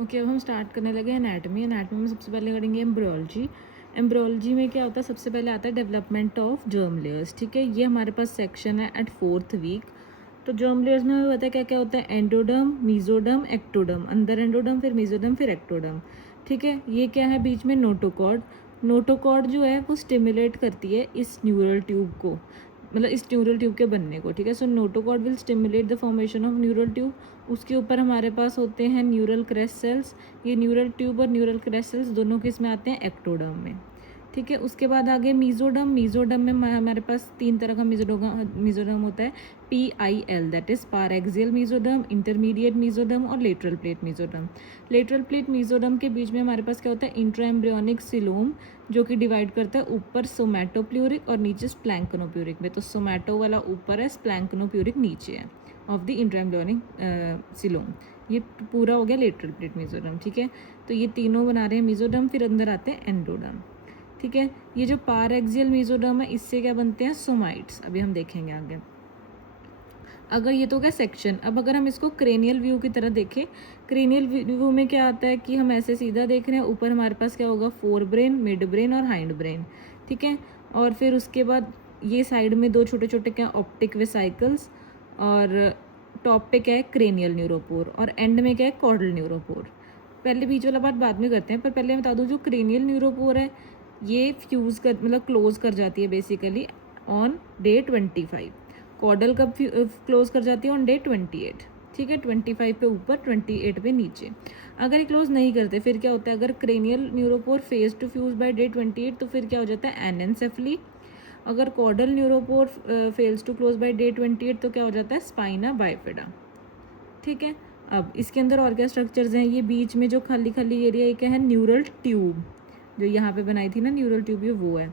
Okay, अब हम start करने लगे एनाटमी। एनाटमी में सबसे पहले करेंगे एम्ब्रियोलॉजी। एम्ब्रियोलॉजी में क्या होता है, सबसे पहले आता है डेवलपमेंट ऑफ जर्म लेयर्स। ठीक है, ये हमारे पास सेक्शन है एट 4th वीक। तो जर्म लेयर्स में हमें पता है क्या क्या होता है, एंडोडर्म, मीजोडर्म, एक्टोडर्म। अंदर एंडोडर्म, फिर मीजोडर्म, फिर एक्टोडर्म। ठीक है, ये क्या है, बीच में नोटोकॉर्ड। नोटोकॉर्ड जो है वो स्टिमुलेट करती है इस न्यूरल ट्यूब को, मतलब इस न्यूरल ट्यूब के बनने को। ठीक है, so notochord will stimulate the formation of neural tube. उसके ऊपर हमारे पास होते हैं न्यूरल क्रेस्ट सेल्स। ये न्यूरल ट्यूब और न्यूरल क्रेस्ट सेल्स दोनों किस में आते हैं, एक्टोडर्म में। ठीक है, उसके बाद आगे मीजोडर्म। मीजोडर्म में हमारे पास 3 तरह का मीजोडर्म होता है, PIL, that is paraxial mesoderm, intermediate mesoderm और lateral plate mesoderm. Lateral plate mesoderm के बीच में हमारे पास क्या होता है, इंट्राएम्ब्रियोनिक सिलोम, जो कि डिवाइड करता है ऊपर सोमैटोप्यूरिक और नीचे स्प्लैंक्नोप्यूरिक में। तो सोमैटो वाला ऊपर है, स्प्लैंक्नोप्यूरिक नीचे है ऑफ द इंट्राएम्ब्रियोनिक सिलोम। ये पूरा हो गया लेटरल प्लेट मीजोडर्म। ठीक है, तो ये तीनों बना रहे हैं मीजोडर्म, फिर अंदर आते हैं एंडोडर्म। ठीक है, ये जो पार एक्सियल मीजोडर्म है, इससे क्या बनते हैं, सोमाइट्स। अभी हम देखेंगे आगे। अगर ये तो हो गया सेक्शन। अब अगर हम इसको क्रेनियल व्यू की तरह देखें, क्रेनियल व्यू में क्या आता है कि हम ऐसे सीधा देख रहे हैं, ऊपर हमारे पास क्या होगा, फोर ब्रेन, मिड ब्रेन और हाइंड ब्रेन। ठीक है, और फिर उसके बाद ये साइड में 2 छोटे छोटे क्या, ऑप्टिक वेसाइकल्स, और टॉप पे क्या है, क्रेनियल न्यूरोपोर, और एंड में क्या है, कॉर्डल न्यूरोपोर। पहले बीच वाला बात बाद में करते हैं, पर पहले बता दूं, जो क्रेनियल न्यूरोपोर है ये फ्यूज़ कर, मतलब क्लोज कर जाती है बेसिकली ऑन डे 25। कॉर्डल कब क्लोज कर जाती है, ऑन डे 28। ठीक है, 25 पे ऊपर, 28 पे नीचे। अगर ये क्लोज नहीं करते फिर क्या होता है, अगर cranial neuropore fails to fuse by day 28 तो फिर क्या हो जाता है, एनेंसेफली। अगर caudal neuropore fails to close by day 28 तो क्या हो जाता है, स्पाइना बाइफिडा। ठीक है, अब इसके अंदर और क्या स्ट्रक्चर्स हैं, ये बीच में जो खाली खाली एरिया, ये क्या है, न्यूरल ट्यूब। जो यहाँ पे बनाई थी ना न्यूरल ट्यूब, ये वो है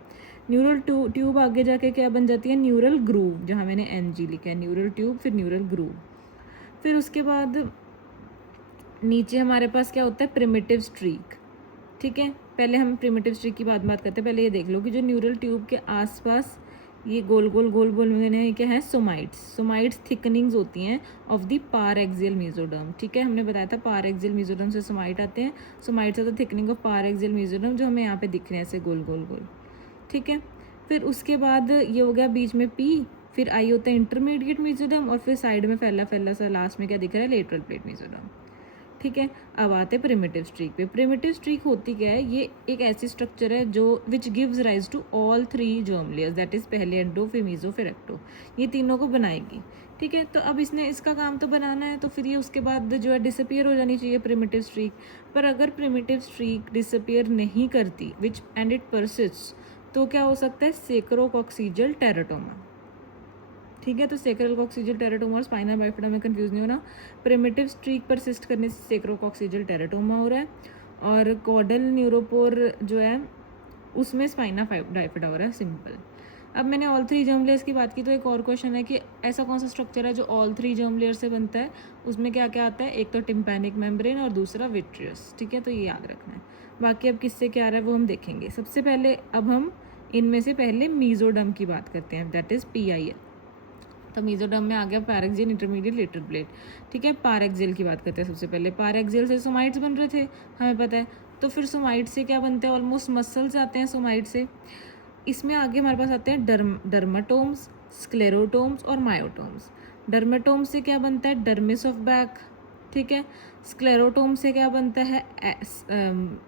न्यूरल ट्यूब। आगे जाके क्या बन जाती है, न्यूरल ग्रूव, जहाँ मैंने NG लिखा है, न्यूरल ट्यूब फिर न्यूरल ग्रूव। फिर उसके बाद नीचे हमारे पास क्या होता है, प्रिमिटिव स्ट्रीक। ठीक है, पहले हम प्रिमिटिव स्ट्रीक की बात करते हैं। पहले ये देख लो कि जो न्यूरल ट्यूब के आसपास ये गोल गोल गोल गोल में क्या है, सोमाइट्स। सोमाइट्स थिकनिंग्स होती हैं of the paraxial mesoderm. ठीक है, हमने बताया था पार एक्सियल मीजोडर्म से सोमाइट आते हैं। Somites are the thickening of paraxial mesoderm, जो हमें यहाँ पे दिख रहे हैं ऐसे गोल गोल गोल। ठीक है, फिर उसके बाद ये हो गया बीच में P, फिर I होता है इंटरमीडिएट मीजोडर्म, और फिर साइड में फैला फैला सा लास्ट में क्या दिख रहा है, लेटरल प्लेट मीजोडर्म। ठीक है, अब आते हैं प्रिमिटिव स्ट्रीक पे। प्रिमिटिव स्ट्रीक होती क्या है, ये एक ऐसी स्ट्रक्चर है जो which gives rise to all 3 germ layers, that is पहले एंडो, फिर मीजो, फिर एक्टो। ये तीनों को बनाएगी। ठीक है, तो अब इसने इसका काम तो बनाना है, तो फिर ये उसके बाद जो है डिसअपियर हो जानी चाहिए प्रिमिटिव स्ट्रीक। पर अगर प्रिमिटिव स्ट्रीक डिसअपियर नहीं करती, विच एंड इट परसिस्ट्स, तो क्या हो सकता है, सेक्रोकॉक्सिजल टेराटोमा। ठीक है, तो सेक्रोकॉक्सिजल टेराटोमा और स्पाइनल बाइफिडा में कंफ्यूज नहीं होना। प्रिमिटिव स्ट्रीक परसिस्ट करने से सेक्रोकॉक्सिजल टेराटोमा हो रहा है, और कॉर्डल न्यूरोपोर जो है उसमें स्पाइना बाइफिडा हो रहा है, सिंपल। अब मैंने ऑल 3 जर्म लेयर्स की बात की, तो एक और क्वेश्चन है कि ऐसा कौन सा स्ट्रक्चर है जो ऑल 3 जर्म लेयर से बनता है, उसमें क्या क्या आता है, एक तो टिम्पैनिक मेम्ब्रेन और दूसरा विट्रियस। ठीक है, तो ये याद रखना है। बाकी अब किससे क्या आ रहा है वो हम देखेंगे। सबसे पहले अब हम इनमें से पहले मीजोडर्म की बात करते हैं, दैट इज़ PIL। तो मीजोडर्म में आ गया पैरेक्सियल, इंटरमीडिएट, लेटरल प्लेट। ठीक है, पैरेक्सियल की बात करते हैं सबसे पहले। पैरेक्सियल से सोमाइट्स बन रहे थे, हमें पता है। तो फिर सोमाइट से क्या बनते हैं, ऑलमोस्ट मसल्स आते हैं सोमाइट से। इसमें आगे हमारे पास आते हैं डर्माटोम्स, स्क्लेरोटोम्स और मायोटोम्स। डर्माटोम से क्या बनता है, डर्मिस ऑफ बैक। ठीक है, स्क्लेरोटोम से क्या बनता है,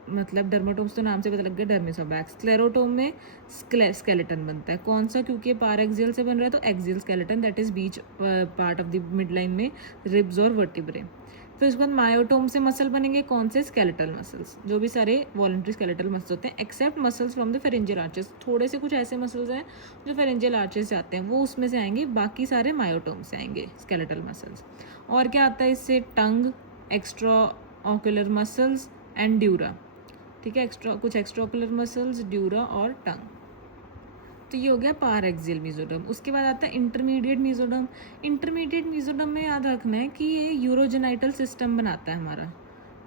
मतलब डर्माटोम्स तो नाम से पता लग गया, डर्मिस ऑफ बैक। स्क्लेरोटोम में स्केलेटन बनता है, कौन सा, क्योंकि ये पार एक्सियल से बन रहा है तो axial skeleton, that is beach part of the mid line में रिब्स और वर्टिब्रे। फिर उसके बाद मायोटोम से मसल बनेंगे, कौन से, स्केलेटल मसल्स, जो भी सारे वॉलंटरी स्केलेटल मसल्स होते हैं, except muscles from the pharyngeal arches. थोड़े से कुछ ऐसे मसल्स हैं जो फेरेंजियल आर्चेस से आते हैं, वो उसमें से आएंगे, बाकी सारे मायोटोम से आएंगे, स्केलेटल मसल्स। और क्या आता है इससे, tongue, extra ocular muscles and dura. ठीक है, एक्स्ट्रा ऑकुलर मसल्स, ड्यूरा और टंग। तो ये हो गया पार एक्सियल मीजोडर्म। उसके बाद आता है इंटरमीडिएट मीजोडर्म। इंटरमीडिएट मीजोडर्म में याद रखना है कि ये यूरोजेनाइटल सिस्टम बनाता है हमारा।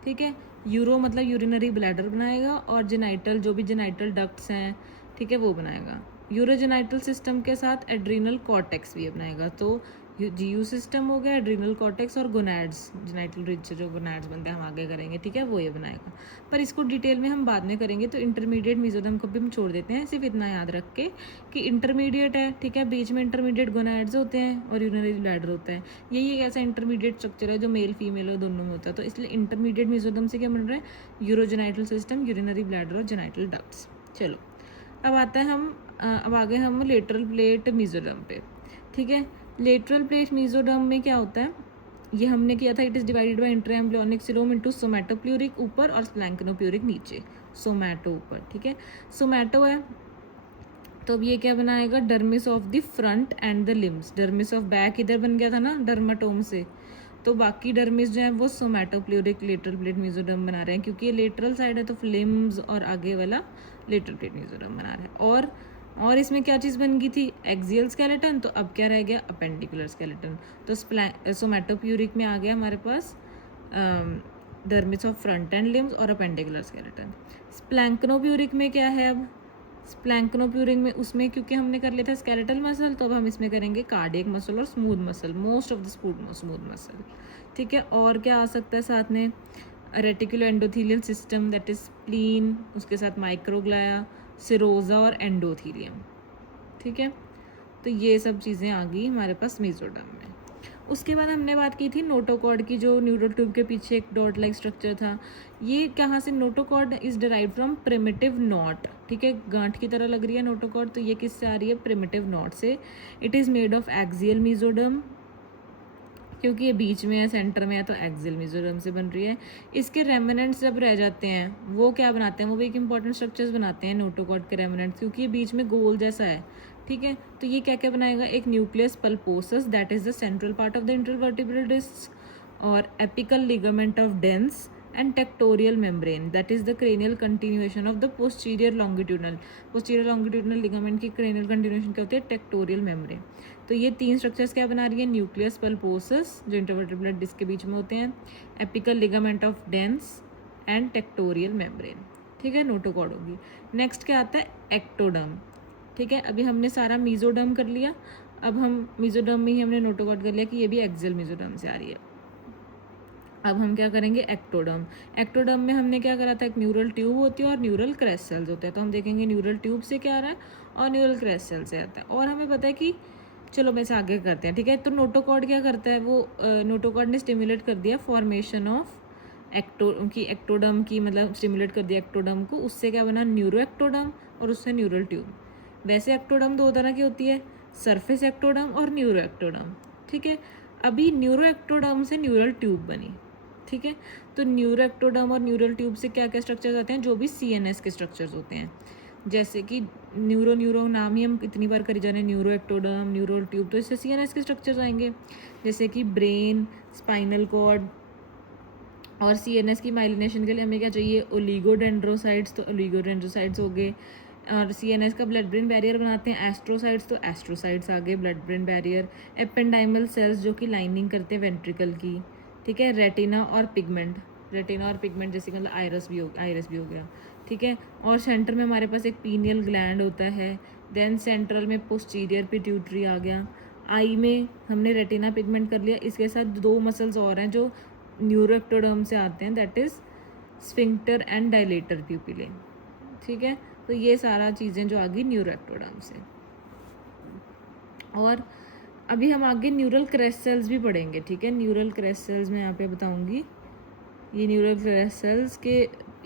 ठीक है, यूरो मतलब यूरिनरी ब्लैडर बनाएगा, और जेनाइटल जो भी जेनाइटल डक्ट्स हैं, ठीक है, वो बनाएगा। यूरोजेनाइटल सिस्टम के साथ एड्रीनल कॉर्टेक्स भी बनाएगा। तो जीयू सिस्टम हो गया, एड्रिनल कॉर्टेक्स और गोनैड्स, जेनिटल रिज से जो गोनैड्स बनते हैं हम आगे करेंगे, ठीक है, वो ये बनाएगा। पर इसको डिटेल में हम बाद में करेंगे, तो इंटरमीडिएट मेसोडर्म को भी हम छोड़ देते हैं। सिर्फ इतना याद रख के कि इंटरमीडिएट है, ठीक है, बीच में इंटरमीडिएट गोनैड्स होते हैं और यूरिनरी ब्लैडर होता है। यही एक ऐसा इंटरमीडिएट स्ट्रक्चर है जो मेल फीमेल और दोनों में होता है। तो इसलिए इंटरमीडिएट मेसोडर्म से क्या बन रहा है, यूरोजेनाइटल सिस्टम, यूरिनरी ब्लैडर और जेनिटल डक्ट्स। चलो अब आता है अब आगे हम लेटरल प्लेट मेसोडर्म पे, ठीक है। लेटरल प्लेट मेसोडर्म में क्या होता है, ये हमने किया था, it is divided by intraembryonic coelom into somatopleuric ऊपर और स्प्लैंक्नोप्यूरिक नीचे, सोमैटो ऊपर, ठीक है। सोमैटो है तो अब ये क्या बनाएगा, dermis of the front end the limbs. Dermis of back इधर बन गया था ना डर्माटोम से, तो बाकी डर्मिस जो है वो सोमैटोप्यूरिक लेटरल प्लेट मेसोडर्म बना रहे हैं, क्योंकि ये लेटरल साइड है तो लिम्स और आगे वाला लेटरल प्लेट मेसोडर्म बना रहा है। और इसमें क्या चीज़ बन गई थी, एक्सियल स्केलेटन, तो अब क्या रह गया, अपेंडिकुलर स्केलेटन। तो सोमैटोप्यूरिक में आ गया हमारे पास dermis of front and limbs और अपेंडिकुलर स्केलेटन। स्प्लैंक्नोप्यूरिक में क्या है, अब स्प्लैंक्नोप्यूरिक में उसमें क्योंकि हमने कर लिया था स्केलेटल मसल, तो अब हम इसमें करेंगे कार्डियक मसल और smooth muscle, most of the smooth muscle, ठीक है। और क्या आ सकता है साथ में, reticulo endothelial system, that is spleen, उसके साथ माइक्रोग्लाया, सिरोजा और एंडोथीलियम, ठीक है। तो ये सब चीज़ें आ गई हमारे पास मेसोडर्म में। उसके बाद हमने बात की थी नोटोकॉर्ड की, जो न्यूरल ट्यूब के पीछे एक डॉट लाइक स्ट्रक्चर था। ये कहाँ से, notochord is derive from primitive not, ठीक है, गांठ की तरह लग रही है नोटोकॉर्ड, तो ये किससे आ रही है, प्रिमिटिव नॉट से। It is made of axial mesoderm, क्योंकि ये बीच में है, सेंटर में है, तो एक्सियल मेसोडर्म से बन रही है। इसके रेमिनेंट्स जब रह जाते हैं वो क्या बनाते हैं, वो भी एक इंपॉर्टेंट स्ट्रक्चर्स बनाते हैं नोटोकॉर्ड के रेमिनेंट्स, क्योंकि ये बीच में गोल जैसा है, ठीक है। तो ये क्या क्या बनाएगा, एक nucleus pulposus, that is the central part of the intervertebral disc, और apical ligament of dens and tectorial membrane, that is the cranial continuation of the posterior longitudinal ligament की क्रेनियल कंटिन्यूएशन क्या होती है, टेक्टोरियल मेम्ब्रेन। तो ये तीन structures क्या बना रही है, न्यूक्लियस पल्पोसस जो इंटरवर्टिब्रल डिस्क के बीच में होते हैं, apical ligament of dens and tectorial membrane, ठीक है, नोटोकॉर्ड होगी। नेक्स्ट क्या आता है, एक्टोडर्म, ठीक है। अभी हमने सारा मेसोडर्म कर लिया, अब हम मेसोडर्म में ही हमने नोटोकॉर्ड कर लिया कि ये भी एक्सियल मेसोडर्म से आ रही है। अब हम क्या करेंगे, एक्टोडर्म। एक्टोडर्म में हमने क्या करा था, एक न्यूरल ट्यूब होती है और न्यूरल क्रेस्ट सेल्स होते हैं, तो हम देखेंगे न्यूरल ट्यूब से क्या आ रहा है और न्यूरल क्रेस्ट सेल से आता है। और हमें पता है कि चलो वैसे आगे करते हैं, ठीक है। तो नोटोकॉर्ड क्या करता है, वो नोटोकॉर्ड ने स्टिमुलेट कर दिया फॉर्मेशन ऑफ एक्टोडर्म की, मतलब स्टिमुलेट कर दिया एक्टोडर्म को, उससे क्या बना, न्यूरो एक्टोडर्म, और उससे न्यूरल ट्यूब। वैसे एक्टोडर्म दो तरह की होती है, सरफेस एक्टोडर्म और न्यूरो एक्टोडर्म, ठीक है। अभी न्यूरो एक्टोडर्म से न्यूरल ट्यूब बनी, ठीक है। तो न्यूरो एक्टोडर्म और न्यूरल ट्यूब से क्या क्या स्ट्रक्चर्स आते हैं, जो भी CNS के स्ट्रक्चर्स होते हैं, जैसे कि न्यूरो नाम ही हम कितनी बार करी जा रहे हैं, न्यूरो एक्टोडर्म, न्यूरल ट्यूब, तो इससे CNS के स्ट्रक्चर्स आएंगे, जैसे कि ब्रेन, स्पाइनल कॉर्ड। और CNS की माइलिनेशन के लिए हमें क्या चाहिए, ओलिगोडेंड्रोसाइट्स, तो ओलिगोडेंड्रोसाइट्स हो गए। और CNS का ब्लड ब्रेन बैरियर बनाते हैं एस्ट्रोसाइट्स, तो एस्ट्रोसाइट्स आ गए blood brain barrier. Ependymal sales जो कि लाइनिंग करते हैं वेंट्रिकल की, ठीक है। रेटिना और पिगमेंट जैसे मतलब आइरस भी हो गया, ठीक है। और सेंटर में हमारे पास एक पीनियल ग्लैंड होता है। देन सेंट्रल में पोस्टीरियर पिट्यूटरी आ गया। आई में हमने रेटिना पिगमेंट कर लिया, इसके साथ दो मसल्स और हैं जो न्यूरोएक्टोडर्म से आते हैं, that is sphincter and dilator pupillae, ठीक है। तो ये सारा चीज़ें जो आ गई न्यूरोएक्टोडर्म से। और अभी हम आगे न्यूरल क्रेस्ट सेल्स भी पढ़ेंगे, ठीक है। न्यूरल क्रेस्ट सेल्स में यहाँ पे बताऊंगी, ये न्यूरल क्रेस्ट सेल्स के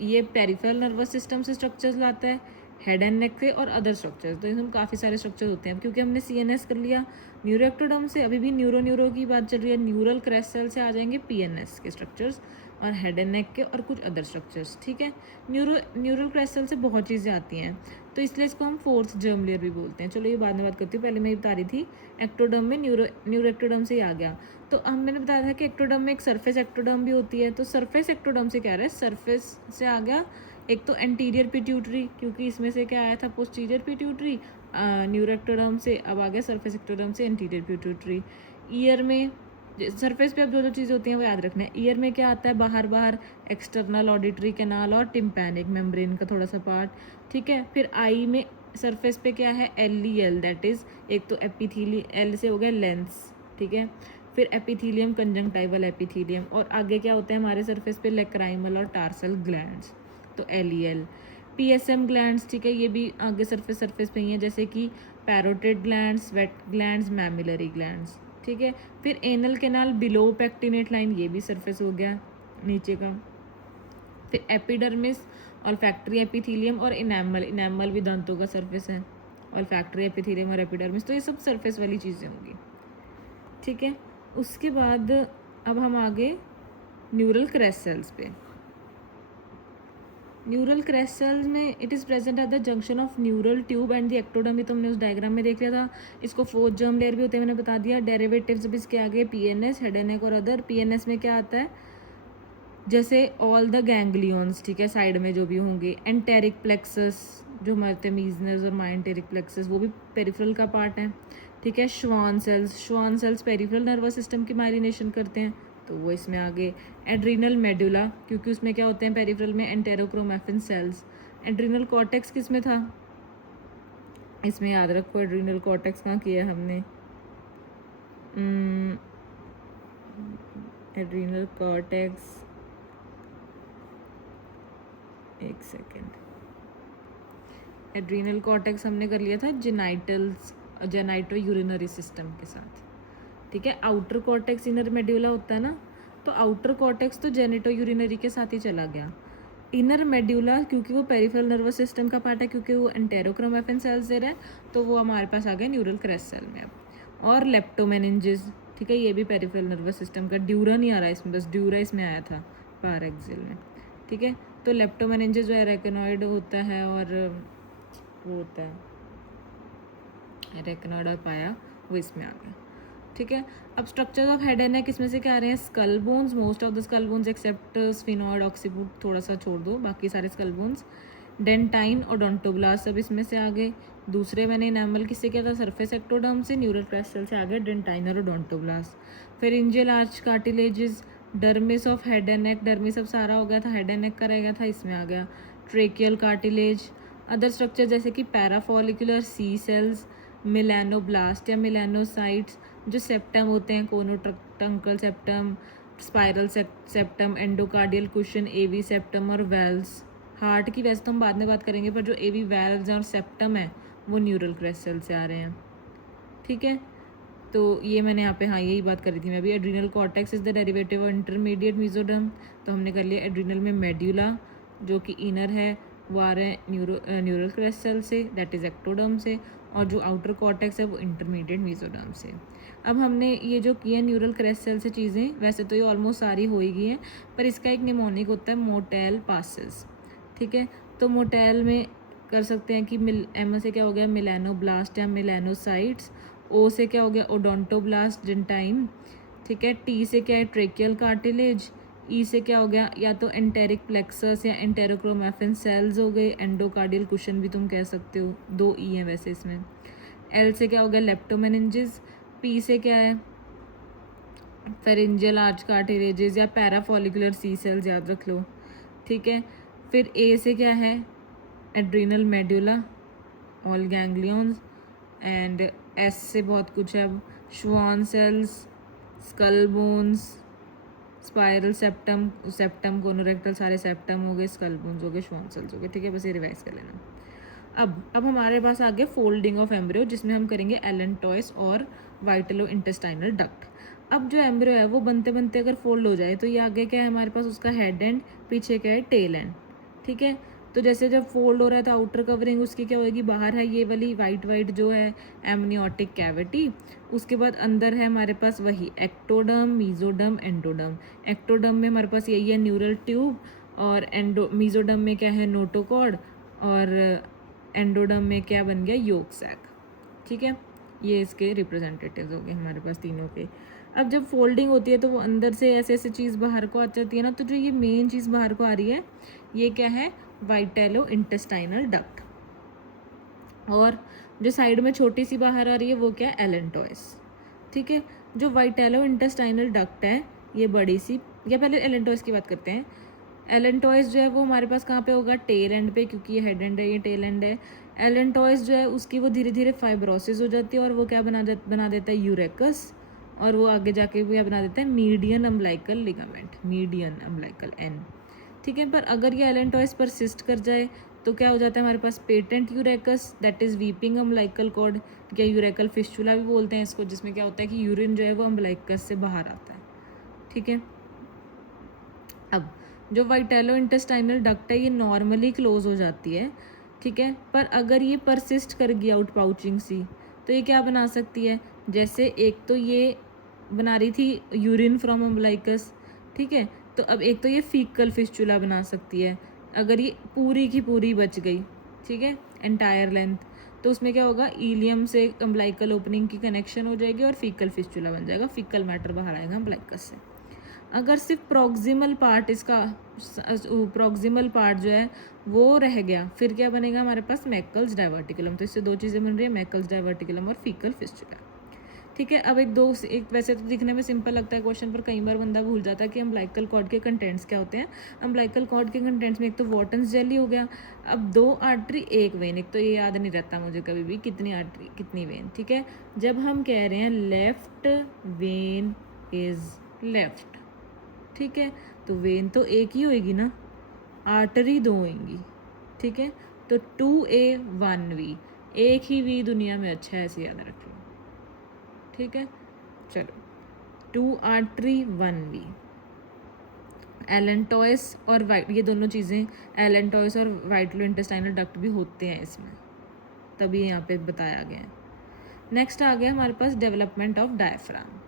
ये पेरिफेरल नर्वस सिस्टम से स्ट्रक्चर्स लाता है, हेड एंड नेक से और अदर स्ट्रक्चर्स, तो इसमें काफ़ी सारे स्ट्रक्चर्स होते हैं। क्योंकि हमने CNS कर लिया न्यूरोएक्टोडर्म से, अभी भी न्यूरो की बात चल रही है, न्यूरल क्रेस्ट सेल से आ जाएंगे PNS के स्ट्रक्चर्स और हेड एंड नेक के और कुछ अदर स्ट्रक्चर्स, ठीक है। न्यूरल क्रेस्ट सेल से बहुत चीज़ें आती हैं, तो इसलिए इसको हम फोर्थ जर्म लेयर भी बोलते हैं। चलो ये बाद में बात करती हूँ, पहले मैं ये बता रही थी एक्टोडर्म में न्यूरोएक्टोडर्म से ही आ गया। तो हम मैंने बताया था कि एक्टोडर्म में एक सरफेस एक्टोडर्म भी होती है, तो सरफेस एक्टोडर्म से क्या रहा है, सरफेस से आ गया एक तो एंटीरियर पिट्यूटरी, क्योंकि इसमें से क्या आया था, पोस्टीरियर पिट्यूटरी न्यूरोएक्टोडर्म से, अब आ गया सरफेस एक्टोडर्म से एंटीरियर पिट्यूटरी। ईयर में सरफेस पे अब जो चीज़ें होती हैं वो याद रखना है। ईयर में क्या आता है, बाहर एक्सटर्नल ऑडिटरी कैनाल और टिम्पैनिक मेम्ब्रेन का थोड़ा सा पार्ट, ठीक है। फिर आई में सरफेस पे क्या है, LEL, दैट इज एक तो एपिथीली, L से हो गया लेंस, ठीक है। फिर एपिथीलियम, कंजंक्टाइवल एपिथीलियम, और आगे क्या होता है हमारे सरफेस पे, लेक्राइमल और टार्सल ग्लैंड्स, तो एल, पीएसएम ग्लैंड्स, ठीक है, ये भी आगे सरफेस पे ही है, जैसे कि parotid glands, sweat glands, mammillary glands, ठीक है। फिर anal canal below pectinate line, ये भी सरफेस हो गया नीचे का। फिर एपिडर्मिस, ऑल्फैक्टरी एपिथीलियम, और इनैमल भी दांतों का सरफेस है, ऑल्फैक्टरी एपिथीलियम और एपिडर्मिस, तो ये सब सरफेस वाली चीज़ें होंगी, ठीक है। उसके बाद अब हम आगे न्यूरल क्रेस्ट सेल्स पे। न्यूरल क्रेस्ट सेल्स में it is present at the junction of neural tube and the ectoderm, ये तो हमने उस डायग्राम में देख लिया था। इसको फोर्थ जर्म लेयर भी होते हैं, मैंने बता दिया। डेरिवेटिव्स अब इसके आगे पीएनएस, हेड एंड नेक और अदर। पीएनएस में क्या आता है, जैसे ऑल द गैंग्लियंस, ठीक है, साइड में जो भी होंगे। एंटेरिक प्लेक्सस, जो हमारे मीजनर्स और माइंटेरिक प्लेक्सस, वो भी पेरिफेरल का पार्ट है, ठीक है। Schwann cells peripheral nervous system की माइलिनेशन करते हैं, तो वो इसमें आगे। एड्रीनल मेडुला, क्योंकि उसमें क्या होते हैं पेरिफेरल में, एंटेरोक्रोमैफिन सेल्स। एड्रीनल कॉर्टेक्स किस में था, इसमें याद रखो, एड्रीनल कॉर्टेक्स कहाँ किया हमने, एड्रीनल कॉर्टेक्स, एक सेकेंड, एड्रीनल कॉर्टेक्स हमने कर लिया था जेनाइटो यूरिनरी सिस्टम के साथ, ठीक है। आउटर कॉर्टेक्स इनर मेड्यूला होता है ना, तो आउटर कॉर्टेक्स तो जेनेटो यूरिनरी के साथ ही चला गया। इनर मेड्यूला क्योंकि वो पेरिफेरल नर्वस सिस्टम का पार्ट है, क्योंकि वो एंटेरोक्रोमैफिन सेल्स दे रहा है, तो वो हमारे पास आ गया न्यूरल क्रेस्ट सेल में अब। और लेप्टोमेनिंजेस, ठीक है, ये भी पेरिफेरल नर्वस सिस्टम का। ड्यूरा नहीं आ रहा इसमें, बस ड्यूरा इसमें आया था पारेक्सिल में, ठीक है। तो लेप्टोमेनिंजेस जो एरेक्नोइड होता है, और वो होता है एरेक्नोइड और पाया, वो इसमें आ गया, ठीक है। अब structures of head and neck इसमें से क्या आ रहे हैं, skull bones, most of the skull bones except sphenoid, occiput थोड़ा सा छोड़ दो, बाकी सारे स्कल बोन्स। डेंटाइन और डोंटोब्लास्ट सब इसमें से आ गए। दूसरे मैंने इनैमल किससे किया था, सरफेस एक्टोडर्म से। न्यूरल क्रेस्ट सेल से आ गए डेंटाइनर और डोंटोब्लास्ट। फिर इंजियल arch cartilages, dermis of head and neck, dermis अब सारा हो गया था, हेड एंड नेक का रह गया था, इसमें आ गया। ट्रेकियल कार्टिलेज, अदर स्ट्रक्चर जैसे कि पैराफॉलिकुलर सी सेल्स, मिलानोब्लास्ट या मिलानोसाइट्स, जो सेप्टम होते हैं, conotruncal septum, spiral septum, endocardial cushion, AV septum और वेल्स। हार्ट की वैसे तो हम बाद में बात करेंगे, पर जो एवी वेल्स हैं और सेप्टम है वो न्यूरल क्रेस्ट सेल से आ रहे हैं, ठीक है। तो ये मैंने यहाँ पे हाँ यही बात करी थी मैं अभी। Adrenal cortex is the derivative of intermediate mesoderm, तो हमने कर लिया। एड्रीनल में मेड्यूला जो कि इनर है वो आ रहे हैं न्यूरल क्रेस्ट सेल से, दैट इज एक्टोडर्म से, और जो आउटर कॉर्टेक्स है वो इंटरमीडिएट मेसोडर्म से। अब हमने ये जो किया न्यूरल क्रेस्ट सेल से चीज़ें, वैसे तो ये ऑलमोस्ट सारी हो ही गई हैं, पर इसका एक निमोनिक होता है मोटेल पासिस, ठीक है। तो मोटेल में कर सकते हैं कि एम से क्या हो गया, मिलानोब्लास्ट या मिलानोसाइट्स। ओ से क्या हो गया, ओडोंटोब्लास्ट डेंटाइन, ठीक है। टी से क्या है, ट्रेकियल कार्टिलेज। ई से क्या हो गया, या तो एंटेरिक प्लेक्सस या एंटेरोक्रोमैफिन सेल्स हो गए, एंडोकार्डियल कुशन भी तुम कह सकते हो, 2 ई हैं वैसे इसमें। एल से क्या हो गया, लेप्टोमेनिंजेस। पी से क्या है, फेरिंजियल आर्च कार्टिलेजेस या पैराफॉलिकुलर सी सेल्स, याद रख लो, ठीक है। फिर ए से क्या है, adrenal medulla, all ganglions. And S से बहुत कुछ है, अब Schwann cells, skull bones, spiral septum conotruncal, सारे सेप्टम हो गए, स्कल बोन्स हो गए, श्वान सेल्स हो गए, ठीक है। बस ये रिवाइज कर लेना। अब हमारे पास आ गया फोल्डिंग ऑफ एम्ब्रियो, जिसमें हम करेंगे एलेंटॉयस और वाइटलो इंटेस्टाइनल डक्ट। अब जो एम्ब्रियो है वो बनते बनते अगर फोल्ड हो जाए तो ये आगे क्या है हमारे पास, उसका हेड एंड, पीछे क्या है, टेल एंड, ठीक है। तो जैसे जब फोल्ड हो रहा है तो आउटर कवरिंग उसकी क्या होगी, बाहर है ये वाली वाइट जो है एमनियोटिक कैविटी, उसके बाद अंदर है हमारे पास वही एक्टोडर्म, मीजोडर्म, एंडोडर्म। एक्टोडर्म में हमारे पास यही है न्यूरल ट्यूब, और मीजोडर्म में क्या है, नोटोकॉर्ड, और एंडोडर्म में क्या बन गया, योक सैक, ठीक है। ये इसके रिप्रेजेंटेटिव्स हो गए हमारे पास तीनों के। अब जब फोल्डिंग होती है तो वो अंदर से ऐसे ऐसे चीज़ बाहर को आ जाती है ना, तो जो ये मेन चीज़ बाहर को आ रही है ये क्या है, वाइटेलो इंटेस्टाइनल डक्ट। और जो साइड में छोटी सी बाहर आ रही है वो क्या है, एलेंटॉयस, ठीक है। जो वाइटेलो इंटेस्टाइनल डक्ट है ये बड़ी सी, या पहले एलेंटॉयस की बात करते हैं। एलेंटॉयस जो है वो हमारे पास कहाँ पे होगा, टेल एंड पे, क्योंकि ये हेड एंड है, ये टेल एंड है। एलेंटॉयस जो है उसकी वो धीरे धीरे फाइब्रोसिस हो जाती है और वो क्या बना देता है, यूरेकस, और वो आगे जाके भी बना देता है median umbilical ligament, median umbilical N. ठीक है, पर अगर ये एलेंटॉइस परसिस्ट कर जाए तो क्या हो जाता है हमारे पास patent urachus, that is weeping umbilical cord, या यूरेकल फिस्चुला भी बोलते हैं इसको, जिसमें क्या होता है कि यूरिन जो है वो अम्बिलिकस से बाहर आता है। ठीक है, अब जो वाइटेलो इंटेस्टाइनल डक्ट है ये नॉर्मली क्लोज हो जाती है। ठीक है, पर अगर ये परसिस्ट कर गई आउट पाउचिंग सी तो ये क्या बना सकती है, जैसे एक तो ये बना रही थी यूरिन फ्रॉम अम्बिलिकस, ठीक है, तो अब एक तो ये फीकल फिस्चुला बना सकती है अगर ये पूरी की पूरी बच गई। ठीक है, एंटायर लेंथ, तो उसमें क्या होगा, इलियम से अम्बिलिकल ओपनिंग की कनेक्शन हो जाएगी और फीकल फिस्चुला बन जाएगा, फीकल मैटर बाहर आएगा अम्बिलिकस से। अगर सिर्फ प्रॉक्सिमल पार्ट इसका प्रॉक्सिमल पार्ट जो है वो रह गया, फिर क्या बनेगा हमारे पास मैकल्स डाइवर्टिकुलम। तो इससे दो चीज़ें बन रही है, मैकल्स डाइवर्टिकुलम और फीकल फिस्चुला। ठीक है, अब एक वैसे तो दिखने में सिंपल लगता है क्वेश्चन, पर कई बार बंदा भूल जाता है कि अम्बिलिकल कॉर्ड के कंटेंट्स क्या होते हैं। अम्बिलिकल कॉर्ड के कंटेंट्स में एक तो वॉटन्स जेली हो गया, अब 2 आर्टरी 1 वेन, एक तो ये याद नहीं रहता मुझे कभी भी कितनी आर्टरी कितनी वेन। ठीक है, जब हम कह रहे हैं लेफ्ट वेन इज लेफ्ट, ठीक है, तो वेन तो एक ही होएगी ना, आर्टरी 2 होंगी। ठीक है, तो 2A 1V, एक ही वी दुनिया में अच्छा है, ऐसे याद रख लो। ठीक है, चलो 2 आर्टरी 1V। एलेंटॉइस और वाइट, ये दोनों चीज़ें एलेंटॉइस और वाइटलो इंटेस्टाइनल डक्ट भी होते हैं इसमें, तभी यहाँ पे बताया गया है। नेक्स्ट आ गया हमारे पास डेवलपमेंट ऑफ डायफ्राम।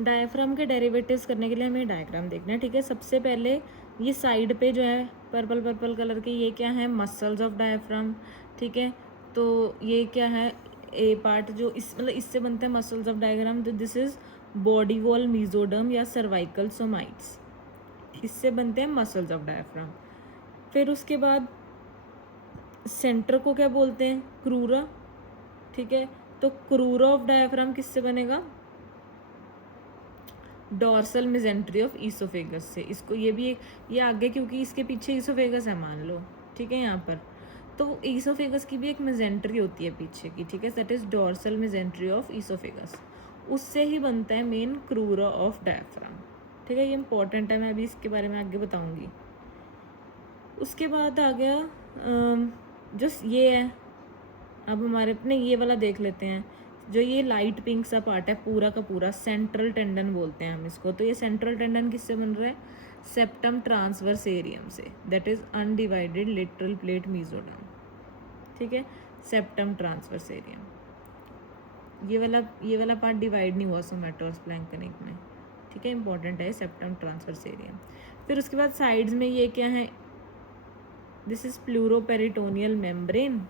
डायफ्राम के डेरिवेटिव्स करने के लिए हमें डायग्राम देखना है। ठीक है, सबसे पहले ये साइड पे जो है पर्पल पर्पल कलर के, ये क्या है, मसल्स ऑफ डायफ्राम। ठीक है, तो ये क्या है, ए पार्ट जो इस मतलब इससे बनते हैं मसल्स ऑफ डायग्राम, तो this is body wall mesoderm या सर्वाइकल सोमाइट्स, इससे बनते हैं मसल्स ऑफ डायफ्राम। फिर उसके बाद सेंटर को क्या बोलते हैं, क्रूरा। ठीक है, तो क्रूरा ऑफ डायफ्राम किससे बनेगा, डॉर्सल मिजेंट्री ऑफ ईसोफेगस से। इसको ये भी एक, ये आगे क्योंकि इसके पीछे ईसोफेगस है मान लो, ठीक है, यहाँ पर तो ईसोफेगस की भी एक मिजेंट्री होती है पीछे की। ठीक है, that is dorsal mesentery of oesophagus, उससे ही बनता है मेन क्रूरा ऑफ डायफ्राम। ठीक है, ये इंपॉर्टेंट है, मैं अभी इसके बारे में आगे बताऊंगी। उसके बाद आ गया जो ये है, अब हमारे अपने ये वाला देख लेते हैं, जो ये लाइट पिंक सा पार्ट है पूरा का पूरा, सेंट्रल टेंडन बोलते हैं हम इसको। तो ये सेंट्रल टेंडन किससे बन रहा है, सेप्टम ट्रांसवर्स एरियम से, that is undivided lateral plate mesoderm. ठीक है, सेप्टम ट्रांसवर्स एरियम, ये वाला पार्ट डिवाइड नहीं हुआ सोमैटोस्प्लैंक्टनिक में। ठीक है, इंपॉर्टेंट है सेप्टम ट्रांसवर्स एरियम। फिर उसके बाद साइड्स में ये क्या है, this is pleuroperitoneal membrane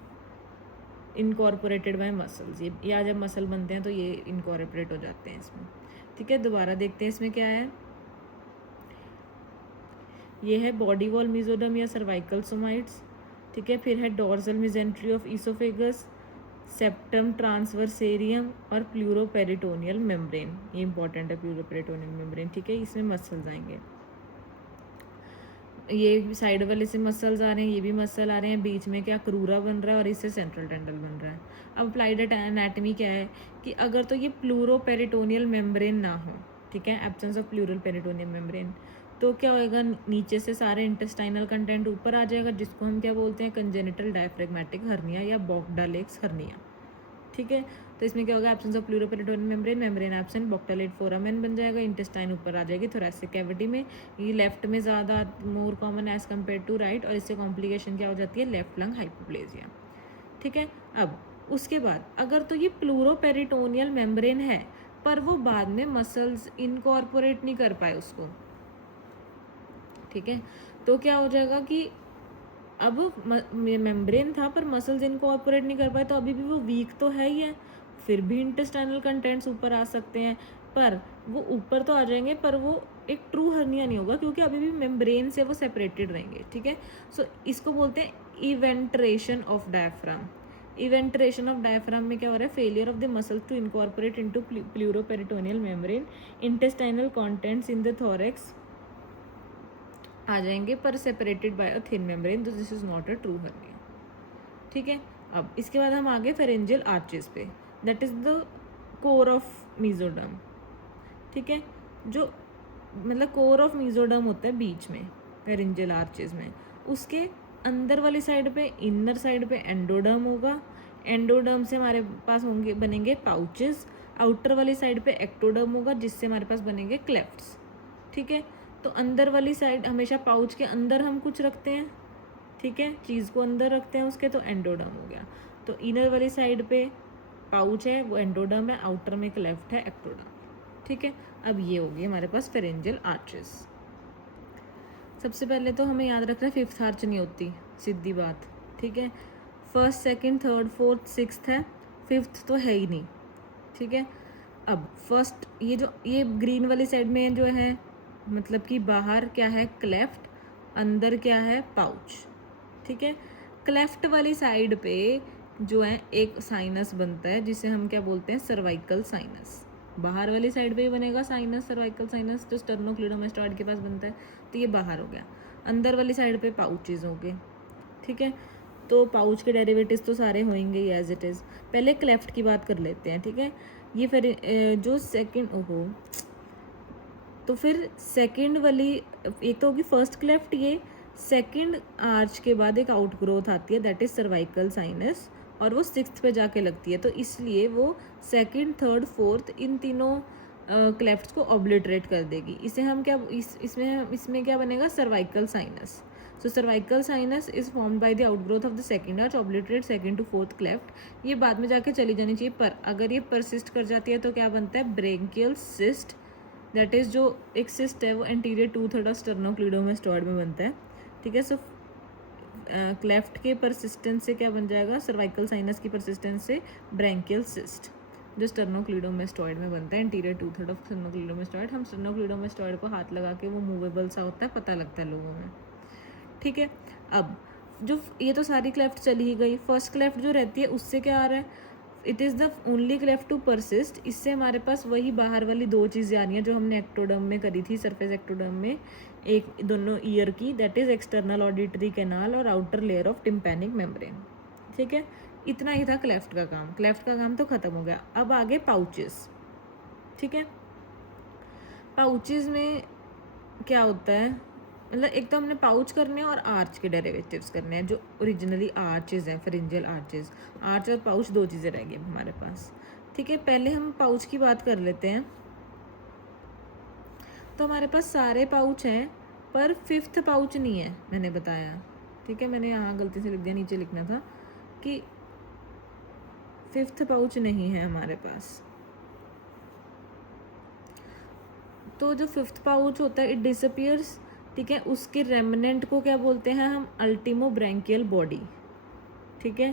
incorporated by muscles. ये या जब मसल बनते हैं तो ये इनकॉर्पोरेट हो जाते हैं इसमें। ठीक है, दोबारा देखते हैं इसमें क्या है, ये है बॉडी वॉल मीजोडर्म या सर्वाइकल सोमाइट्स। ठीक है, फिर है dorsal mesentery of oesophagus, septum transversarium और प्लूरोपेरिटोनियल मेम्ब्रेन, ये इंपॉर्टेंट है प्लूरोपेरिटोनियल मेम्ब्रेन। ठीक है, इसमें मसल्स आएंगे, ये साइड वाले से मसल्स आ रहे हैं, ये भी मसल आ रहे हैं, बीच में क्या क्रूरा बन रहा है और इससे सेंट्रल टेंडल बन रहा है। अब अप्लाइड एनाटमी क्या है कि अगर तो ये प्लूरोपेरिटोनियल मेम्ब्रेन ना हो, ठीक है, absence of pleural peritoneal membrane, तो क्या होएगा, नीचे से सारे इंटेस्टाइनल कंटेंट ऊपर आ जाएगा, जिसको हम क्या बोलते हैं, कंजेनिटल डायफ्रेगमेटिक हर्निया या बॉक्डालेक्स हर्निया। ठीक है, तो इसमें क्या होगा, absence of pleuroperitoneal membrane, membrane absent, Bochdalek foramen बन जाएगा, इंटेस्टाइन ऊपर आ जाएगी थोरैसिक कैविटी में। ये लेफ्ट में ज़्यादा more common as compare to right, और इससे कॉम्प्लिकेशन क्या हो जाती है, लेफ्ट लंग हाइपोप्लेजिया। ठीक है, अब उसके बाद अगर तो ये प्लूरोपेरिटोनियल मेम्ब्रेन है पर वो बाद में मसल्स इनकॉर्पोरेट नहीं कर पाए उसको, ठीक है, तो क्या हो जाएगा कि अब मेम्ब्रेन था पर मसल्स इनकॉर्पोरेट नहीं कर पाए, तो अभी भी वो वीक तो है ही है, फिर भी इंटेस्टाइनल कंटेंट्स ऊपर आ सकते हैं, पर वो ऊपर तो आ जाएंगे पर वो एक ट्रू हर्निया नहीं होगा क्योंकि अभी भी मेम्ब्रेन से वो सेपरेटेड रहेंगे। ठीक है, सो इसको बोलते हैं eventration of diaphragm. Eventration of diaphragm में क्या हो रहा है, failure of the muscles to incorporate into pleuroperitoneal membrane, intestinal contents in the thorax आ जाएंगे पर separated by a thin membrane, तो this is not a true hernia. ठीक है, अब इसके बाद हम आगे फेरेंजियल आर्चेस पे, that is the core of mesoderm, ठीक है, जो मतलब कोर ऑफ मीजोडर्म होता है बीच में फेरेंजियल आर्चेस में, उसके अंदर वाली साइड पे, इनर साइड पे एंडोडर्म होगा, एंडोडर्म से हमारे पास होंगे बनेंगे पाउचेस, आउटर वाली साइड पे एक्टोडर्म होगा जिससे हमारे पास बनेंगे क्लेफ्ट्स, ठीक है। तो अंदर वाली साइड हमेशा पाउच के अंदर हम कुछ रखते हैं, ठीक है, चीज़ को अंदर रखते हैं उसके, तो एंडोडर्म हो गया। तो इनर वाली साइड पे पाउच है वो एंडोडर्म है, आउटर में क्लेफ्ट है एक्टोडर्म, ठीक है। अब ये हो गई हमारे पास फेरेंजियल आर्चेस। सबसे पहले तो हमें याद रखना है फिफ्थ आर्च नहीं होती, सीधी बात, ठीक है। First second third fourth sixth है, फिफ्थ तो है ही नहीं, ठीक है। अब फर्स्ट ये ग्रीन वाली साइड में जो है मतलब कि बाहर क्या है क्लेफ्ट, अंदर क्या है पाउच, ठीक है। क्लेफ्ट वाली साइड पे जो है एक साइनस बनता है जिसे हम क्या बोलते हैं सर्वाइकल साइनस, बाहर वाली साइड पे ही बनेगा साइनस, सर्वाइकल साइनस जो स्टर्नोक्लीडोमास्टॉइड के पास बनता है, तो ये बाहर हो गया। अंदर वाली साइड पे पाउचेज हो गए, ठीक है। तो पाउच के डेरिवेटिव्स तो सारे होंगे ही एज इट इज़। पहले क्लेफ्ट की बात कर लेते हैं, ठीक है। ये फिर जो सेकंड ओहो तो फिर सेकंड वाली एक तो होगी फर्स्ट क्लेफ्ट, ये सेकंड आर्च के बाद एक आउट ग्रोथ आती है दैट इज सर्वाइकल साइनस, और वो सिक्स्थ पे जाके लगती है, तो इसलिए वो सेकंड थर्ड फोर्थ इन तीनों क्लेफ्ट्स को ऑब्लिटरेट कर देगी। इसे हम क्या इसमें क्या बनेगा cervical sinus. So cervical sinus is formed by the outgrowth of the second arch obliterate second to fourth cleft. ये बाद में जाके चली जानी चाहिए, पर अगर ये परसिस्ट कर जाती है तो क्या बनता है ब्रेंकियल सिस्ट, दैट इज़ जो एक सिस्ट है वो एंटीरियर टू थर्ड ऑफ स्टर्नोक्लीडोमास्टॉइड में बनता है, ठीक है। सो क्लेफ्ट के परसिस्टेंस से क्या बन जाएगा सर्वाइकल साइनस की परसिस्टेंस से ब्रेंकियल सिस्ट जो स्टर्नोक्लीडोमास्टॉइड में बनता है एंटीरियर टू थर्ड ऑफ स्टर्नोक्लीडोमास्टॉइड। हम स्टर्नोक्लीडोमास्टॉइड को हाथ लगा के वो मूवेबल सा होता है, पता लगता है लोगों में, ठीक है। अब जो ये तो सारी क्लेफ्ट चली ही गई, फर्स्ट क्लेफ्ट जो रहती है उससे क्या आ रहा है it is the only cleft to persist. इससे हमारे पास वही बाहर वाली दो चीज़ें आ रही हैं जो हमने एक्टोडर्म में करी थी, सरफेस एक्टोडर्म में, एक दोनों ईयर की, that is external auditory canal और outer layer of tympanic membrane, ठीक है। इतना ही था क्लेफ्ट का काम, क्लेफ्ट का काम तो ख़त्म हो गया। अब आगे पाउचेस, ठीक है। पाउचेस में क्या होता है मतलब एक तो हमने पाउच करने हैं और आर्च के डेरिवेटिव्स करने हैं जो ओरिजिनली आर्चेज हैं, फेरेंजियल आर्चेज। आर्च और पाउच दो चीज़ें रह गई हमारे पास, ठीक है। पहले हम पाउच की बात कर लेते हैं। तो हमारे पास सारे पाउच हैं पर फिफ्थ पाउच नहीं है, मैंने बताया, ठीक है। मैंने यहाँ गलती से लिख दिया, नीचे लिखना था कि फिफ्थ पाउच नहीं है हमारे पास। तो जो फिफ्थ पाउच होता है इट डिसअपियर्स, ठीक है। उसके रेमनेंट को क्या बोलते हैं हम अल्टीमो ब्रैंकियल बॉडी, ठीक है।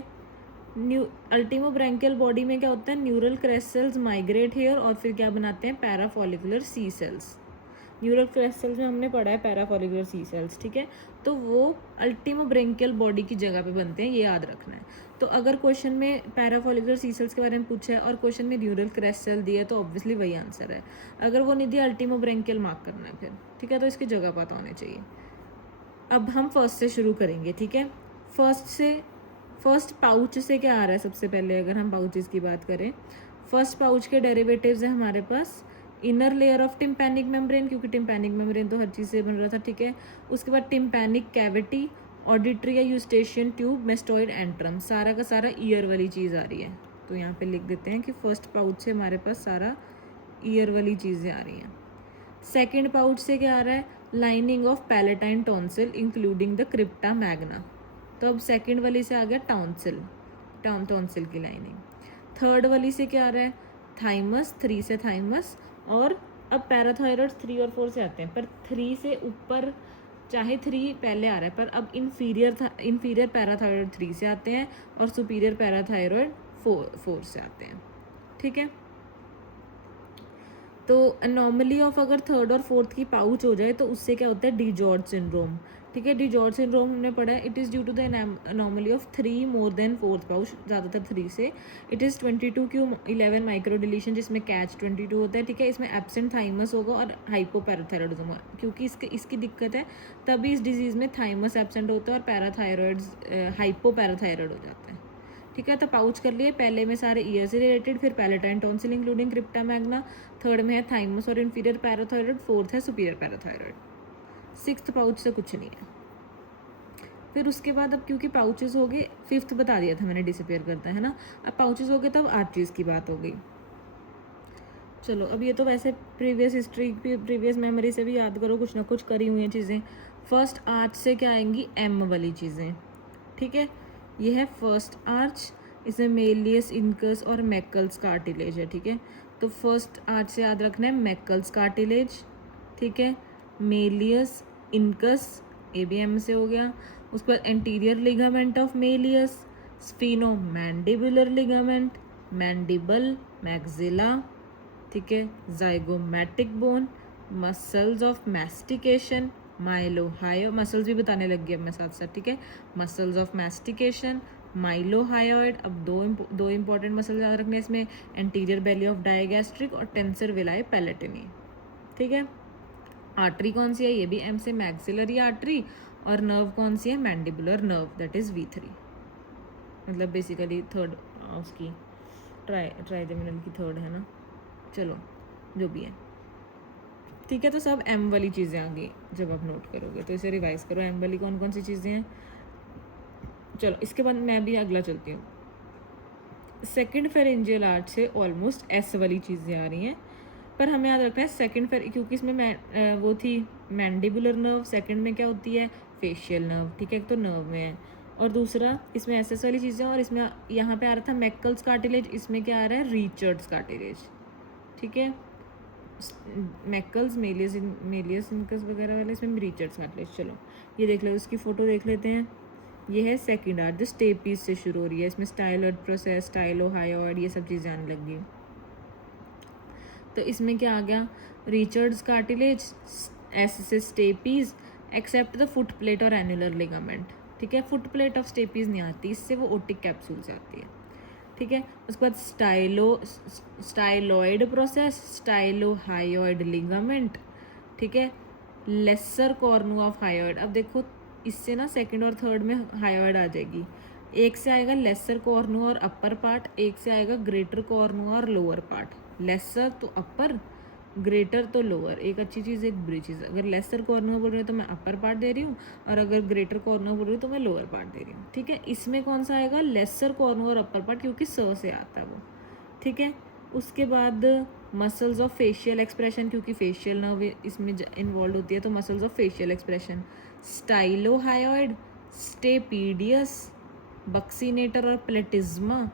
अल्टीमो ब्रैंकियल बॉडी में क्या होता है neural crest cells migrate here और फिर क्या बनाते हैं parafollicular C cells. Neural crest cells में हमने पढ़ा है पैराफॉलिकुलर सी सेल्स, ठीक है। तो वो अल्टीमो ब्रैंकियल बॉडी की जगह पे बनते हैं, ये याद रखना है। तो अगर क्वेश्चन में पैराफॉलिकुलर सी सेल्स के बारे में पूछा है और क्वेश्चन में न्यूरल क्रेस्ट सेल दिया है तो ऑब्वियसली वही आंसर है। अगर वो नहीं दिया अल्टीमो ब्रैंकियल मार्क करना है फिर, ठीक है। तो इसकी जगह पता होनी चाहिए। अब हम फर्स्ट से शुरू करेंगे, ठीक है। फर्स्ट पाउच से क्या आ रहा है सबसे पहले, अगर हम पाउचेस की बात करें, फर्स्ट पाउच के डेरिवेटिव्स है हमारे पास inner layer of tympanic membrane, क्योंकि टिम्पैनिक मेम्ब्रेन तो हर चीज़ से बन रहा था, ठीक है। उसके बाद टिम्पैनिक कैविटी, ऑडिटरी या यूस्टेशियन ट्यूब, मेस्टोइड एंट्रम, सारा का सारा ईयर वाली चीज़ आ रही है। तो यहाँ पे लिख देते हैं कि फर्स्ट पाउच से हमारे पास सारा ईयर वाली चीज़ें आ रही हैं। सेकेंड पाउच से क्या आ रहा है lining of palatine tonsil including the crypta magna. तो अब सेकेंड वाली से आ गया टॉन्सिल की लाइनिंग। थर्ड वाली से क्या आ रहा है थाइमस, 3 से थाइमस, और अब पैराथायरॉइड 3 और 4 से आते हैं, पर 3 से ऊपर चाहे 3 पहले आ रहा है पर अब इन्फीरियर पैराथायरॉइड 3 से आते हैं और सुपीरियर पैराथायरॉइड 4 से आते हैं, ठीक है। तो अनॉमली ऑफ अगर थर्ड और फोर्थ की पाउच हो जाए तो उससे क्या होता है डिजॉर्ज सिंड्रोम, ठीक है। डिजॉर्ज सिंड्रोम हमने पढ़ा है, it is due to the anomaly of 3 more than fourth pouch, ज़्यादातर 3 से। It is 22q11 micro deletion जिसमें कैच 22 होता है, ठीक है। इसमें एब्सेंट थाइमस होगा और हाइपोपैराथायरॉइडिज्म होगा, क्योंकि इसकी दिक्कत है तभी इस डिजीज़ में थाइमस एब्सेंट होता है और पैराथायरॉइड्स हाइपोपैराथायरॉइड हो जाता है, ठीक है। तो पाउच कर लिए, पहले में सारे ईयर से रिलेटेड, फिर palatine tonsil including crypta magna, third में है थाइमस और इंफीरियर पैराथायरॉयड, फोर्थ है सुपीरियर पैराथायरॉयड, सिक्स्थ पाउच से कुछ नहीं है। फिर उसके बाद अब क्योंकि पाउचेस हो गए, फिफ्थ बता दिया था मैंने डिसअपियर करता है ना, अब पाउचेस हो गए तब आर्टरीज की बात हो गई। चलो अब ये तो वैसे प्रीवियस हिस्ट्री प्रीवियस मेमोरी से भी याद करो, कुछ ना कुछ करी हुई हैं चीज़ें। फर्स्ट आर्च से क्या आएंगी, एम वाली चीज़ें, ठीक है। ये है फर्स्ट आर्च, इसमें मेलियस, इनकस और मैकल्स कार्टिलेज है, ठीक है। तो फर्स्ट आर्च से याद रखना है मैकल्स कार्टिलेज, ठीक है। Malleus, incus, A B M से हो गया। उसके बाद anterior ligament of malleus, sphenomandibular ligament, mandible, maxilla, ठीक है। Zygomatic bone, muscles of mastication, mylohyoid, muscles भी बताने लग गई अब मैं साथ साथ, ठीक है। Muscles of mastication, mylohyoid. अब दो इंपॉर्टेंट मसल्स याद रखने इसमें, एंटीरियर बेली ऑफ डायगैस्ट्रिक और टेंसर विलाई पैलेटिनी, ठीक है। आर्टरी कौन सी है, ये भी एम से, मैक्सिलरी आर्टरी। और नर्व कौन सी है, mandibular nerve, that is V3, मतलब बेसिकली थर्ड उसकी ट्राइजेमिनल की थर्ड है ना। चलो जो भी है, ठीक है। तो सब एम वाली चीज़ें आ गई, जब आप नोट करोगे तो इसे रिवाइज करो, एम वाली कौन कौन सी चीज़ें हैं। चलो इसके बाद मैं भी अगला चलती हूँ। सेकंड फेरेंजियल आर्च से ऑलमोस्ट एस वाली चीज़ें आ रही हैं, पर हमें याद रखना है सेकंड क्योंकि इसमें वो थी मैंडिबुलर नर्व, सेकंड में क्या होती है, फेशियल नर्व, ठीक है। तो नर्व में है, और दूसरा इसमें एस वाली चीज़ें, और इसमें यहाँ पे आ रहा था मैकल्स कार्टिलेज, इसमें क्या आ रहा है, रिचर्ड्स कार्टिलेज, ठीक है। मैकल्स, मेलियस इनकस वगैरह वाले, इसमें रिचर्ड्स कार्टिलेज। चलो ये देख लो, उसकी फ़ोटो देख लेते हैं। ये है सेकंड आर्च जो स्टेपीज से शुरू हो रही है, इसमें स्टाइलॉइड प्रोसेस, स्टाइलोहायोइड, ये सब चीज़ें आने लग गई। तो इसमें क्या आ गया, रिचर्ड्स कार्टिलेज, एस से stapes, except the foot plate और एनुलर लिगामेंट, ठीक है। फुट प्लेट ऑफ स्टेपीज नहीं आती, इससे वो ओटिक कैप्सूल से आती है, ठीक है। उसके बाद स्टाइलॉइड प्रोसेस, स्टाइलोहायोइड लिगामेंट, ठीक है। लेसर कॉर्नू ऑफ हायोइड, अब देखो इससे ना सेकंड और थर्ड में हायोइड आ जाएगी, एक से आएगा लेसर कॉर्नू और अपर पार्ट, एक से आएगा ग्रेटर कॉर्नू और लोअर पार्ट। लेसर तो अपर, ग्रेटर तो लोअर, एक अच्छी चीज़ एक बुरी चीज़। अगर लेसर कॉर्नर बोल रही हूँ तो मैं अपर पार्ट दे रही हूँ, और अगर ग्रेटर कॉर्नर बोल रही हूँ तो मैं लोअर पार्ट दे रही हूँ, ठीक है। इसमें कौन सा आएगा, लेसर कॉर्नर और अपर पार्ट, क्योंकि स से आता है वो, ठीक है। उसके बाद मसल्स ऑफ फेशियल एक्सप्रेशन, क्योंकि फेशियल नर्व इसमें इन्वॉल्व होती है, तो muscles of facial expression, स्टाइलोहायोइड, stapedius, buccinator और प्लेटिज्मा,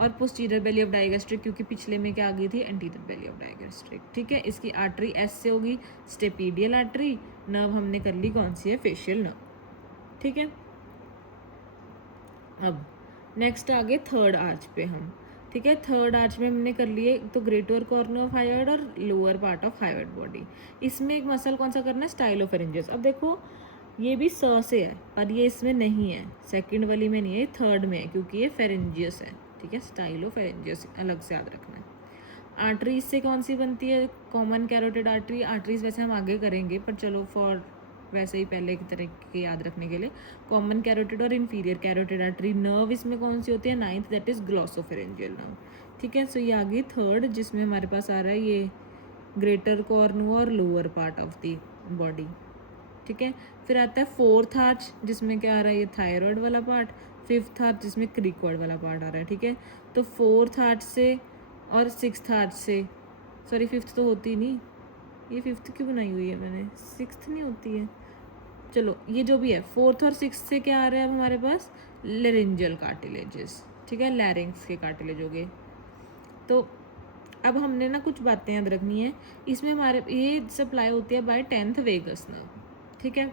और पोस्टीरियर बेली ऑफ डायगैस्ट्रिक, क्योंकि पिछले में क्या आ गई थी, एंटीरियर बेली ऑफ डायगैस्ट्रिक, ठीक है। इसकी आर्टरी एस से होगी, स्टेपीडियल आर्टरी। नर्व हमने कर ली कौन सी है, फेशियल नर्व, ठीक है। अब नेक्स्ट आगे थर्ड आर्च पे हम, ठीक है। थर्ड आर्च में हमने कर लिए तो ग्रेटर कॉर्नर ऑफ हायोइड और lower part of hyoid body. इसमें एक मसल कौन सा करना है, स्टाइलोफेरेंजियस। अब देखो ये भी स से है, पर ये इसमें नहीं है, सेकंड वाली में नहीं है, थर्ड में है, क्योंकि ये फेरेंजियस है, ठीक है। स्टाइलोफेरेंजियस अलग से याद रखना है। आर्टरीज से कौन सी बनती है, कॉमन कैरोटिड आर्टरी। आर्टरीज वैसे हम आगे करेंगे, पर चलो फॉर वैसे ही पहले की तरह के याद रखने के लिए, कॉमन कैरोटिड और इंफीरियर कैरोटिड आर्टरी। नर्व इसमें कौन सी होती है, ninth, that is glossopharyngeal nerve, ठीक है। सो ये आ गई थर्ड, जिसमें हमारे पास आ रहा है ये ग्रेटर कॉर्नू और lower part of the body, ठीक है। फिर आता है फोर्थ आर्च, जिसमें क्या आ रहा है, ये थायराइड वाला पार्ट। फिफ्थ आर्च जिसमें क्रिकॉइड वाला पार्ट आ रहा है, ठीक है। तो फोर्थ आर्च से और सिक्स्थ आर्च से, सॉरी फिफ्थ तो होती नहीं, ये फिफ्थ क्यों बनाई हुई है मैंने, सिक्स्थ नहीं होती है। चलो ये जो भी है, फोर्थ और सिक्स्थ से क्या आ रहा है अब हमारे पास, लेरेंजियल कार्टिलेजेस, ठीक है। लैरिंग्स के कार्टिलेज हो गए। तो अब हमने ना कुछ बातें याद रखनी है इसमें, हमारे ये सप्लाई होती है बाय 10th वेगस नर्व, ठीक है।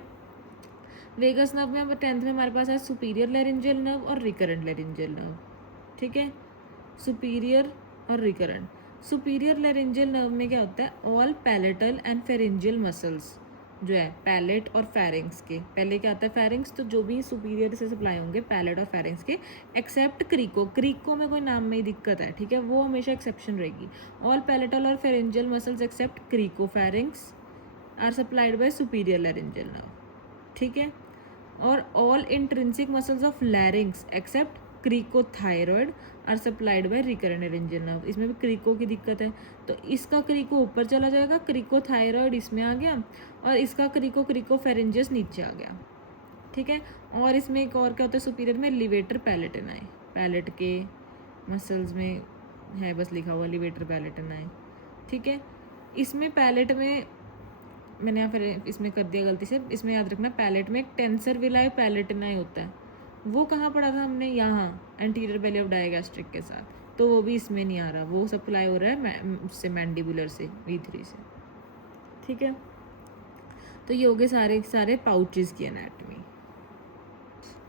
वेगस नर्व में 10th में हमारे पास है सुपीरियर लेरेंजियल नर्व और रिकरेंट लेरेंजियल नर्व, ठीक है। सुपीरियर और रिकरेंट। सुपीरियर लेरेंजियल नर्व में क्या होता है, all palatal and pharyngeal muscles जो है पैलेट और फेरिंग्स के, पहले क्या आता है फेरिंग्स, तो जो भी सुपीरियर से सप्लाई होंगे पैलेट और फेरिंग्स के, एक्सेप्ट क्रीको। क्रीको में कोई नाम में ही दिक्कत है, ठीक है, वो हमेशा एक्सेप्शन रहेगी। ऑल पैलेटल और pharyngeal muscles except cricopharyngeus are supplied by superior laryngeal nerve, ठीक है। और all intrinsic muscles of larynx except cricothyroid are supplied by recurrent laryngeal nerve. इसमें भी क्रिको की दिक्कत है, तो इसका क्रिको ऊपर चला जाएगा, क्रिकोथायरॉयड इसमें आ गया, और इसका क्रिकोफेरेंजियस नीचे आ गया, ठीक है। और इसमें एक और क्या होता है सुपीरियर में, लिवेटर पैलेटिनाई, पैलेट के मसल्स में है बस लिखा हुआ लिवेटर पैलेटिनाई, ठीक है। इसमें पैलेट में मैंने यहाँ फिर इसमें कर दिया गलती से, इसमें याद रखना पैलेट में एक टेंसर विलाई पैलेटिनाई होता है, वो कहाँ पढ़ा था हमने, यहाँ एंटीरियर बेली ऑफ डायगैस्ट्रिक के साथ, तो वो भी इसमें नहीं आ रहा, वो सप्लाई हो रहा है उससे मैंडिबुलर से V3 से, ठीक है। तो ये हो गए सारे सारे पाउचेस की एनाटॉमी,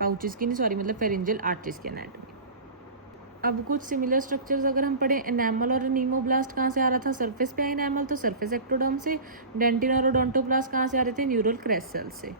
पाउचेस की नहीं सॉरी मतलब फेरेंजियल आर्चेस की एनाटॉमी। अब कुछ सिमिलर स्ट्रक्चर्स अगर हम पढ़े, एनामल और नीमोब्लास्ट कहाँ से आ रहा था, सरफेस पे एनामल तो सरफेस एक्टोडर्म से, डेंटिन और ओडोंटोब्लास्ट कहाँ से आ रहे थे, न्यूरल क्रेस्ट सेल से।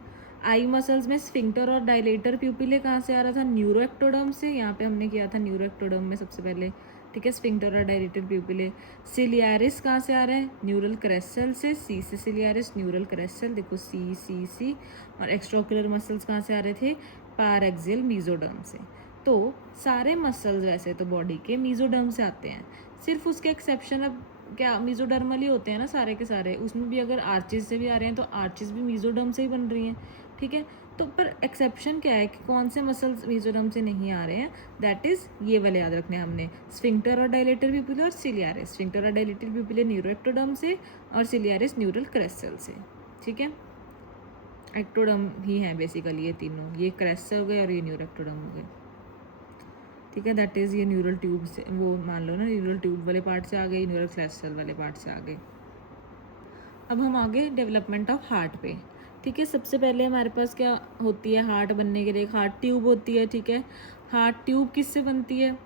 आई मसल्स में स्फिंक्टर और डायलेटर प्यूपिले कहाँ से आ रहा था, न्यूरो एक्टोडर्म से, यहाँ पे हमने किया था न्यूरो एक्टोडर्म में सबसे पहले, ठीक है, स्फिंक्टर और डायलेटर प्यूपिले। सिलियारिस कहाँ से आ रहा है, न्यूरल क्रेस्ट सेल से, सी से सिलियारिस, न्यूरल क्रेस्ट सेल, देखो सी। और एक्स्ट्राओक्युलर मसल्स कहाँ से आ रहे थे, पारएक्सियल मीजोडर्म से। तो सारे मसल्स वैसे तो बॉडी के मीजोडर्म से आते हैं, सिर्फ उसके एक्सेप्शन अब क्या मीजोडर्मल ही होते हैं ना सारे के सारे, उसमें भी अगर आर्चिस से भी आ रहे हैं तो आर्चिस भी मीजोडर्म से ही बन रही हैं, ठीक है। तो पर एक्सेप्शन क्या है कि कौन से मसल्स मीजोडर्म से नहीं आ रहे हैं, दैट इज ये वाले याद रखने हैं हमने, स्फिंक्टर और डायलेटर प्यूपिले और सिलियारिस। स्फिंक्टर और डायलेटर प्यूपिले न्यूरो एक्टोडर्म से और सिलियारिस न्यूरल क्रेस्ट सेल से, ठीक है। एक्टोडर्म ही है बेसिकली ये तीनों, ये क्रेस्ट सेल हो गए और ये न्यूरो एक्टोडर्म हो गए, ठीक है। दैट इज़ ये न्यूरल ट्यूब से, वो मान लो ना न्यूरल ट्यूब वाले पार्ट से आ गए, न्यूरल क्रेस्ट सेल वाले पार्ट से आ गए। अब हम आगे डेवलपमेंट ऑफ हार्ट पे, ठीक है। सबसे पहले हमारे पास क्या होती है, हार्ट बनने के लिए एक हार्ट ट्यूब होती है, ठीक है। हार्ट ट्यूब किससे बनती है,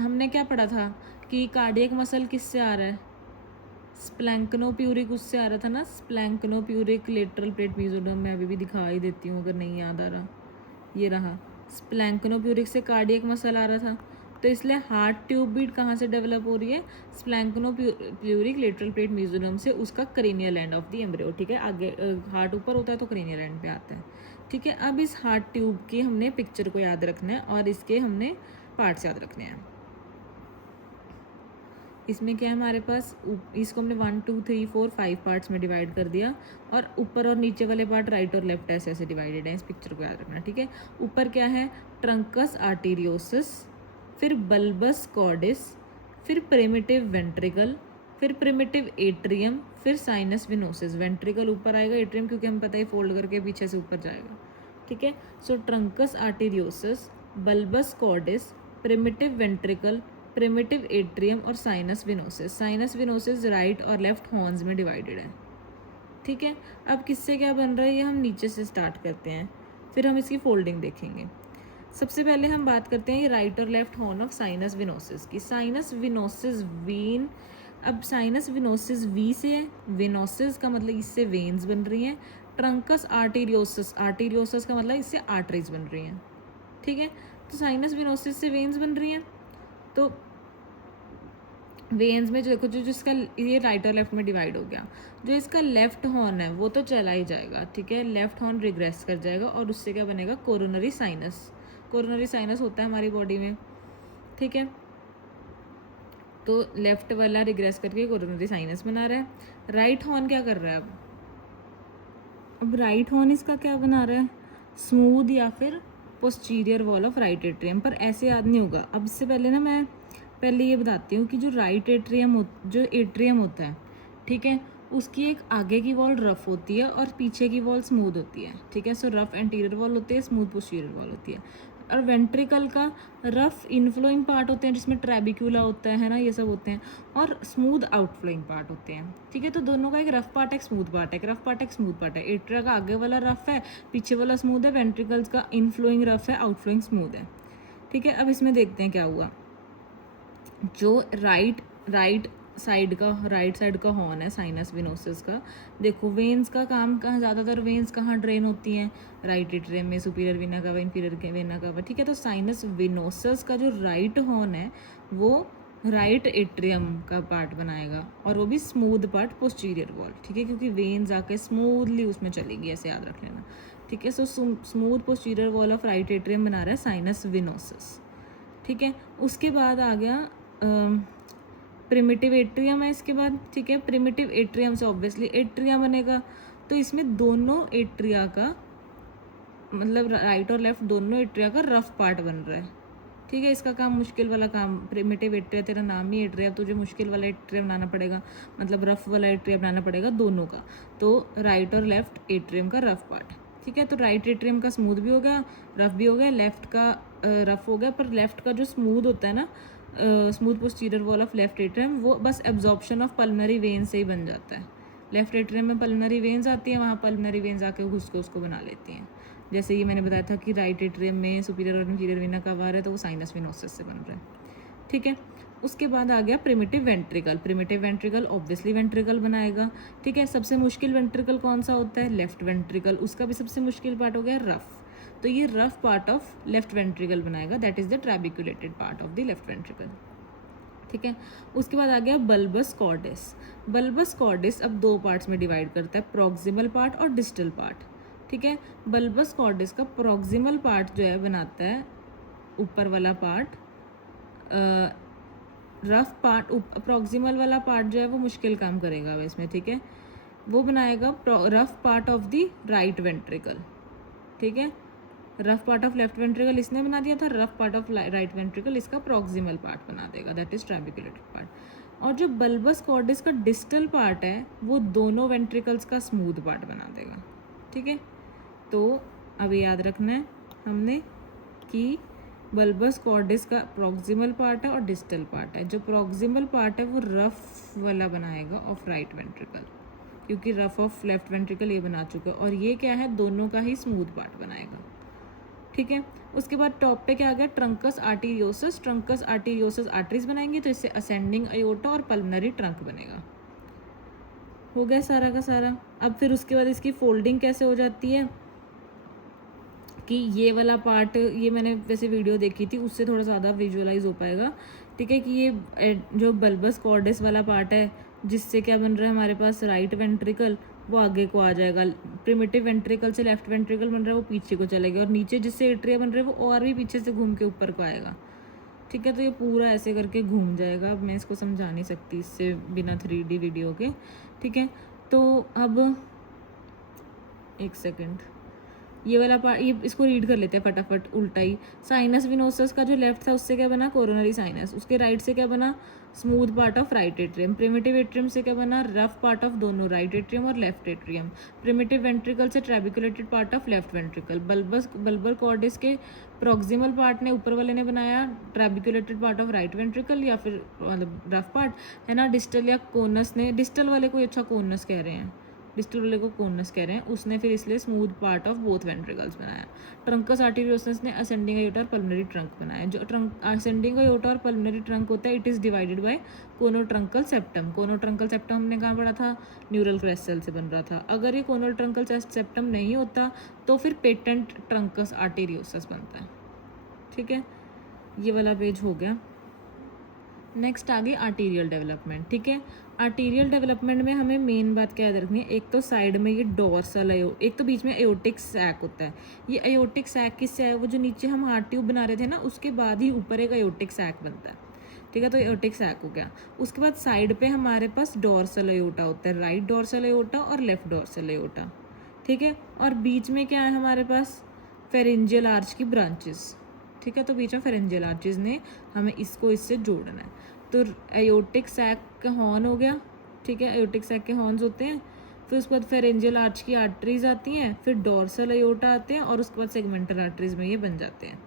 हमने क्या पढ़ा था कि कार्डियक मसल किससे आ रहा है, स्प्लैंक्नोप्यूरिक उससे आ रहा था ना, स्प्लैंक्नोप्यूरिक लेटरल प्लेट मीजोडर्म में अभी भी दिखा ही देती हूँ अगर नहीं याद आ रहा, ये रहा, स्प्लैंक्नोप्यूरिक से कार्डियक मसल आ रहा था, तो इसलिए हार्ट ट्यूब भी कहाँ से डेवलप हो रही है, स्प्लैंक्नोप्यूरिक लेटरल प्लेट मीजोडर्म से, उसका cranial end of the embryo, ठीक है। आगे हार्ट ऊपर होता है तो क्रेनियल एंड पे आता है, ठीक है। अब इस हार्ट ट्यूब की हमने पिक्चर को याद रखना है और इसके हमने पार्ट्स याद रखने हैं। इसमें क्या है हमारे पास, इसको हमने 1 2 3 4 5 पार्ट्स में डिवाइड कर दिया, और ऊपर और नीचे वाले पार्ट राइट और लेफ्ट ऐसे ऐसे डिवाइडेड हैं, इस पिक्चर को याद रखना, ठीक है। ऊपर क्या है, ट्रंकस आर्टीरियोसिस, फिर बल्बस कॉर्डिस, फिर प्रिमिटिव वेंट्रिकल, फिर प्रिमिटिव एट्रियम, फिर साइनस विनोसिस। वेंट्रिकल ऊपर आएगा, एट्रियम क्योंकि हम पता ही फोल्ड करके पीछे से ऊपर जाएगा, ठीक है। So truncus arteriosus, bulbus cordis, primitive ventricle, primitive atrium और sinus venosus. Sinus venosus right और लेफ्ट हॉर्न्स में डिवाइडेड है, ठीक है। अब किससे क्या बन रहा है ये हम नीचे से स्टार्ट करते हैं, फिर हम इसकी फोल्डिंग देखेंगे। सबसे पहले हम बात करते हैं ये राइट और left horn of sinus venosus की। साइनस विनोसिस वेन, अब साइनस विनोसिस वी से है, विनोसिस का मतलब इससे वेन्स बन रही हैं, ट्रंकस आर्टीरियोसिस, आर्टीरियोसिस का मतलब इससे आर्टरीज बन रही हैं, ठीक है। तो साइनस विनोसिस से वेन्स बन रही हैं, तो वेन्स में जो देखो जो जिसका ये राइट और लेफ्ट में डिवाइड हो गया, जो इसका लेफ्ट हॉर्न है वो तो चला ही जाएगा, ठीक है, लेफ्ट हॉर्न रिग्रेस कर जाएगा और उससे क्या बनेगा, कोरोनरी साइनस। कोरोनरी साइनस होता है हमारी बॉडी में, ठीक है। तो लेफ्ट वाला रिग्रेस करके कोरोनरी साइनस बना रहा है। राइट हॉर्न क्या कर रहा है, अब राइट हॉर्न इसका क्या बना रहा है, स्मूथ या फिर posterior wall of right atrium, पर ऐसे याद नहीं होगा। अब इससे पहले ना मैं पहले ये बताती हूँ कि जो राइट एट्रियम जो एट्रियम होता है, ठीक है, उसकी एक आगे की वॉल रफ होती है और पीछे की वॉल स्मूथ होती है, ठीक है। सो रफ एंटीरियर वॉल होती है, स्मूथ पोस्टीरियर वॉल होती है। और वेंट्रिकल का रफ इनफ्लोइंग पार्ट होते हैं जिसमें ट्रेबिक्यूला होता है ना, ये सब होते हैं, और स्मूथ आउटफ्लोइंग पार्ट होते हैं, ठीक है। तो दोनों का एक रफ पार्ट है, एक स्मूथ पार्ट है, एक रफ पार्ट एक स्मूथ पार्ट है। एट्रिया का आगे वाला रफ है, पीछे वाला स्मूथ है, वेंट्रिकल्स का इनफ्लोइंग रफ है, आउटफ्लोइंग स्मूथ है, ठीक है। अब इसमें देखते हैं क्या हुआ, जो राइट साइड का हॉर्न है साइनस विनोसिस का, देखो वेन्स का काम कहाँ, ज़्यादातर वेन्स कहाँ ड्रेन होती हैं, राइट एट्रियम में, superior vena cava, inferior vena cava, ठीक है। तो साइनस विनोसिस का जो राइट हॉर्न है वो राइट एट्रियम का पार्ट बनाएगा, और वो भी स्मूथ पार्ट पोस्टीरियर वॉल, ठीक है, क्योंकि वेन्स आके स्मूथली उसमें चलेगी, ऐसे याद रख लेना, ठीक है। So smooth posterior wall of right atrium बना रहा है साइनस विनोसस, ठीक है। उसके बाद आ गया प्रिमिटिव एट्रियम है इसके बाद, ठीक है। प्रिमिटिव एट्रियम से ऑब्वियसली एट्रिया बनेगा, तो इसमें दोनों एट्रिया का मतलब राइट और लेफ्ट दोनों एट्रिया का रफ पार्ट बन रहा है, ठीक है। इसका काम मुश्किल वाला काम, प्रिमिटिव एट्रिया, तेरा नाम ही एट्रिया, तुझे मुश्किल वाला एट्रिया बनाना पड़ेगा, मतलब रफ वाला एट्रिया बनाना पड़ेगा दोनों का। तो राइट और लेफ्ट एट्रियम का रफ पार्ट, ठीक है। तो राइट एट्रियम का स्मूथ भी हो गया, रफ भी हो गया, लेफ्ट का रफ हो गया, पर लेफ्ट का जो स्मूथ होता है ना, smooth posterior wall of left atrium, वो बस एब्जॉर्प्शन ऑफ पल्मनरी वेन से ही बन जाता है। लेफ्ट एट्रियम में पल्मनरी वेन्स आती हैं, वहाँ पल्मनरी वेन्स आके घुस के उसको बना लेती हैं। जैसे ये मैंने बताया था कि राइट एट्रियम में सुपीरियर और इंफीरियर वेना का वार है, तो वो साइनस विनोसिस से बन रहा है, ठीक है। उसके बाद आ गया primitive ventricle. Primitive ventricle obviously ventricle बनाएगा, ठीक है। सबसे मुश्किल वेंट्रिकल कौन सा होता है? लेफ्ट वेंट्रिकल, उसका भी सबसे मुश्किल पार्ट हो गया रफ, तो ये rough part of left ventricle बनाएगा, that is the trabeculated part of the left ventricle, ठीक है। उसके बाद आ गया बल्बस कॉर्डिस। बल्बस कॉर्डिस अब दो पार्ट्स में डिवाइड करता है, प्रॉक्सिमल पार्ट और डिस्टल पार्ट, ठीक है। बल्बस कॉर्डिस का प्रॉक्सिमल पार्ट जो है बनाता है ऊपर वाला पार्ट, रफ पार्ट, प्रॉक्सिमल वाला पार्ट जो है वो मुश्किल काम करेगा अब इसमें, ठीक है। वो बनाएगा rough part of the right ventricle, ठीक है। Rough part of left ventricle इसने बना दिया था, rough part of right ventricle इसका प्रॉक्सिमल पार्ट बना देगा, दैट इज ट्रैबिकुलेटेड पार्ट। और जो बल्बस कॉर्डिस का डिस्टल पार्ट है वो दोनों वेंट्रिकल्स का स्मूथ पार्ट बना देगा, ठीक है। तो अब याद रखना है हमने कि बल्बस कॉर्डिस का प्रॉक्सिमल पार्ट है और डिस्टल पार्ट है। जो प्रॉक्सिमल पार्ट है वो रफ वाला बनाएगा ऑफ राइट वेंट्रिकल, क्योंकि रफ ऑफ लेफ्ट वेंट्रिकल ये बना चुका है, और ये क्या है, दोनों का ही स्मूथ पार्ट बनाएगा, ठीक है। उसके बाद टॉप पे क्या आ गया, ट्रंकस आर्टीरियोसस। ट्रंकस आर्टीरियोसस आर्टरीज बनाएंगे, तो इससे असेंडिंग अयोटा और पल्मनरी ट्रंक बनेगा। हो गया सारा का सारा। अब फिर उसके बाद इसकी फोल्डिंग कैसे हो जाती है कि ये वाला पार्ट, ये मैंने वैसे वीडियो देखी थी, उससे थोड़ा ज़्यादा विजुअलाइज हो पाएगा, ठीक है। कि ये जो बल्बस कॉर्डिस वाला पार्ट है, जिससे क्या बन रहा है हमारे पास राइट वेंट्रिकल, वो आगे को आ जाएगा। प्रिमिटिव वेंट्रिकल से लेफ्ट वेंट्रिकल बन रहा है वो पीछे को चलेगा, और नीचे जिससे एट्रिया बन रहा है वो और भी पीछे से घूम के ऊपर को आएगा, ठीक है। तो ये पूरा ऐसे करके घूम जाएगा। अब मैं इसको समझा नहीं सकती इससे बिना 3D वीडियो के, ठीक है। तो अब एक सेकेंड, ये वाला पार्ट, ये इसको रीड कर लेते हैं फटाफट उल्टा ही। साइनस विनोसस का जो लेफ्ट था उससे क्या बना, कोरोनरी साइनस। उसके राइट से क्या बना, smooth part of right atrium. Primitive atrium से क्या बना, रफ पार्ट ऑफ दोनों राइट एट्रियम और लेफ्ट एट्रियम। प्रिमिटिव वेंट्रिकल से trabeculated part of left ventricle. Bulbar cordis के प्रॉक्सिमल पार्ट ने, ऊपर वाले ने बनाया trabeculated part of right ventricle, या फिर मतलब रफ पार्ट है ना। डिस्टल या कोनस ने, डिस्टल वाले को अच्छा कोनस कह रहे हैं, डिस्टल वाले को कोनस कह रहे हैं, उसने फिर इसलिए smooth part of both ventricles बनाया। ट्रंकस आर्टीरियोसस ने असेंडिंग अयोटा और पल्मनरी ट्रंक बनाया। जो ट्रंक असेंडिंग अयोटा और पल्मनरी ट्रंक होता है, it is divided by conotruncal septum. Conotruncal septum हमने कहाँ पढ़ा था, न्यूरल क्रेस्ट सेल से बन रहा था। अगर ये कोनोट्रंकल सेप्टम नहीं होता तो फिर पेटेंट ट्रंकस आर्टीरियोसस बनता है, ठीक है। ये वाला पेज हो गया। नेक्स्ट आगे आर्टीरियल डेवलपमेंट, ठीक है। आर्टीरियल डेवलपमेंट में हमें मेन बात क्या याद रखनी है, एक तो साइड में ये डोर्सल एक तो बीच में एयोटिक सैक होता है। ये एयोटिक सैक किससे है, वो जो नीचे हम हार्ट ट्यूब बना रहे थे ना, उसके बाद ही ऊपर एक एयोटिक सैक बनता है, ठीक है। तो एयोटिक सैक हो गया। उसके बाद साइड पे हमारे पास डोर्सल अयोटा होता है, राइट डोर्सल अयोटा और लेफ्ट डोर्सल अयोटा, ठीक है। और बीच में क्या है हमारे पास, फेरेंजियल आर्च की ब्रांचेस, ठीक है। तो बीच में फेरेंजियल आर्चेस ने हमें इसको इससे जोड़ना है। तो एयोटिक सैक का हॉर्न हो गया, ठीक है। एयोटिक सैक के हॉर्न्स होते हैं, फिर उसके बाद फेरेंजियल आर्च की आर्टरीज आती हैं, फिर डोर्सल अयोटा आते हैं, और उसके बाद सेगमेंटल आर्टरीज में ये बन जाते हैं,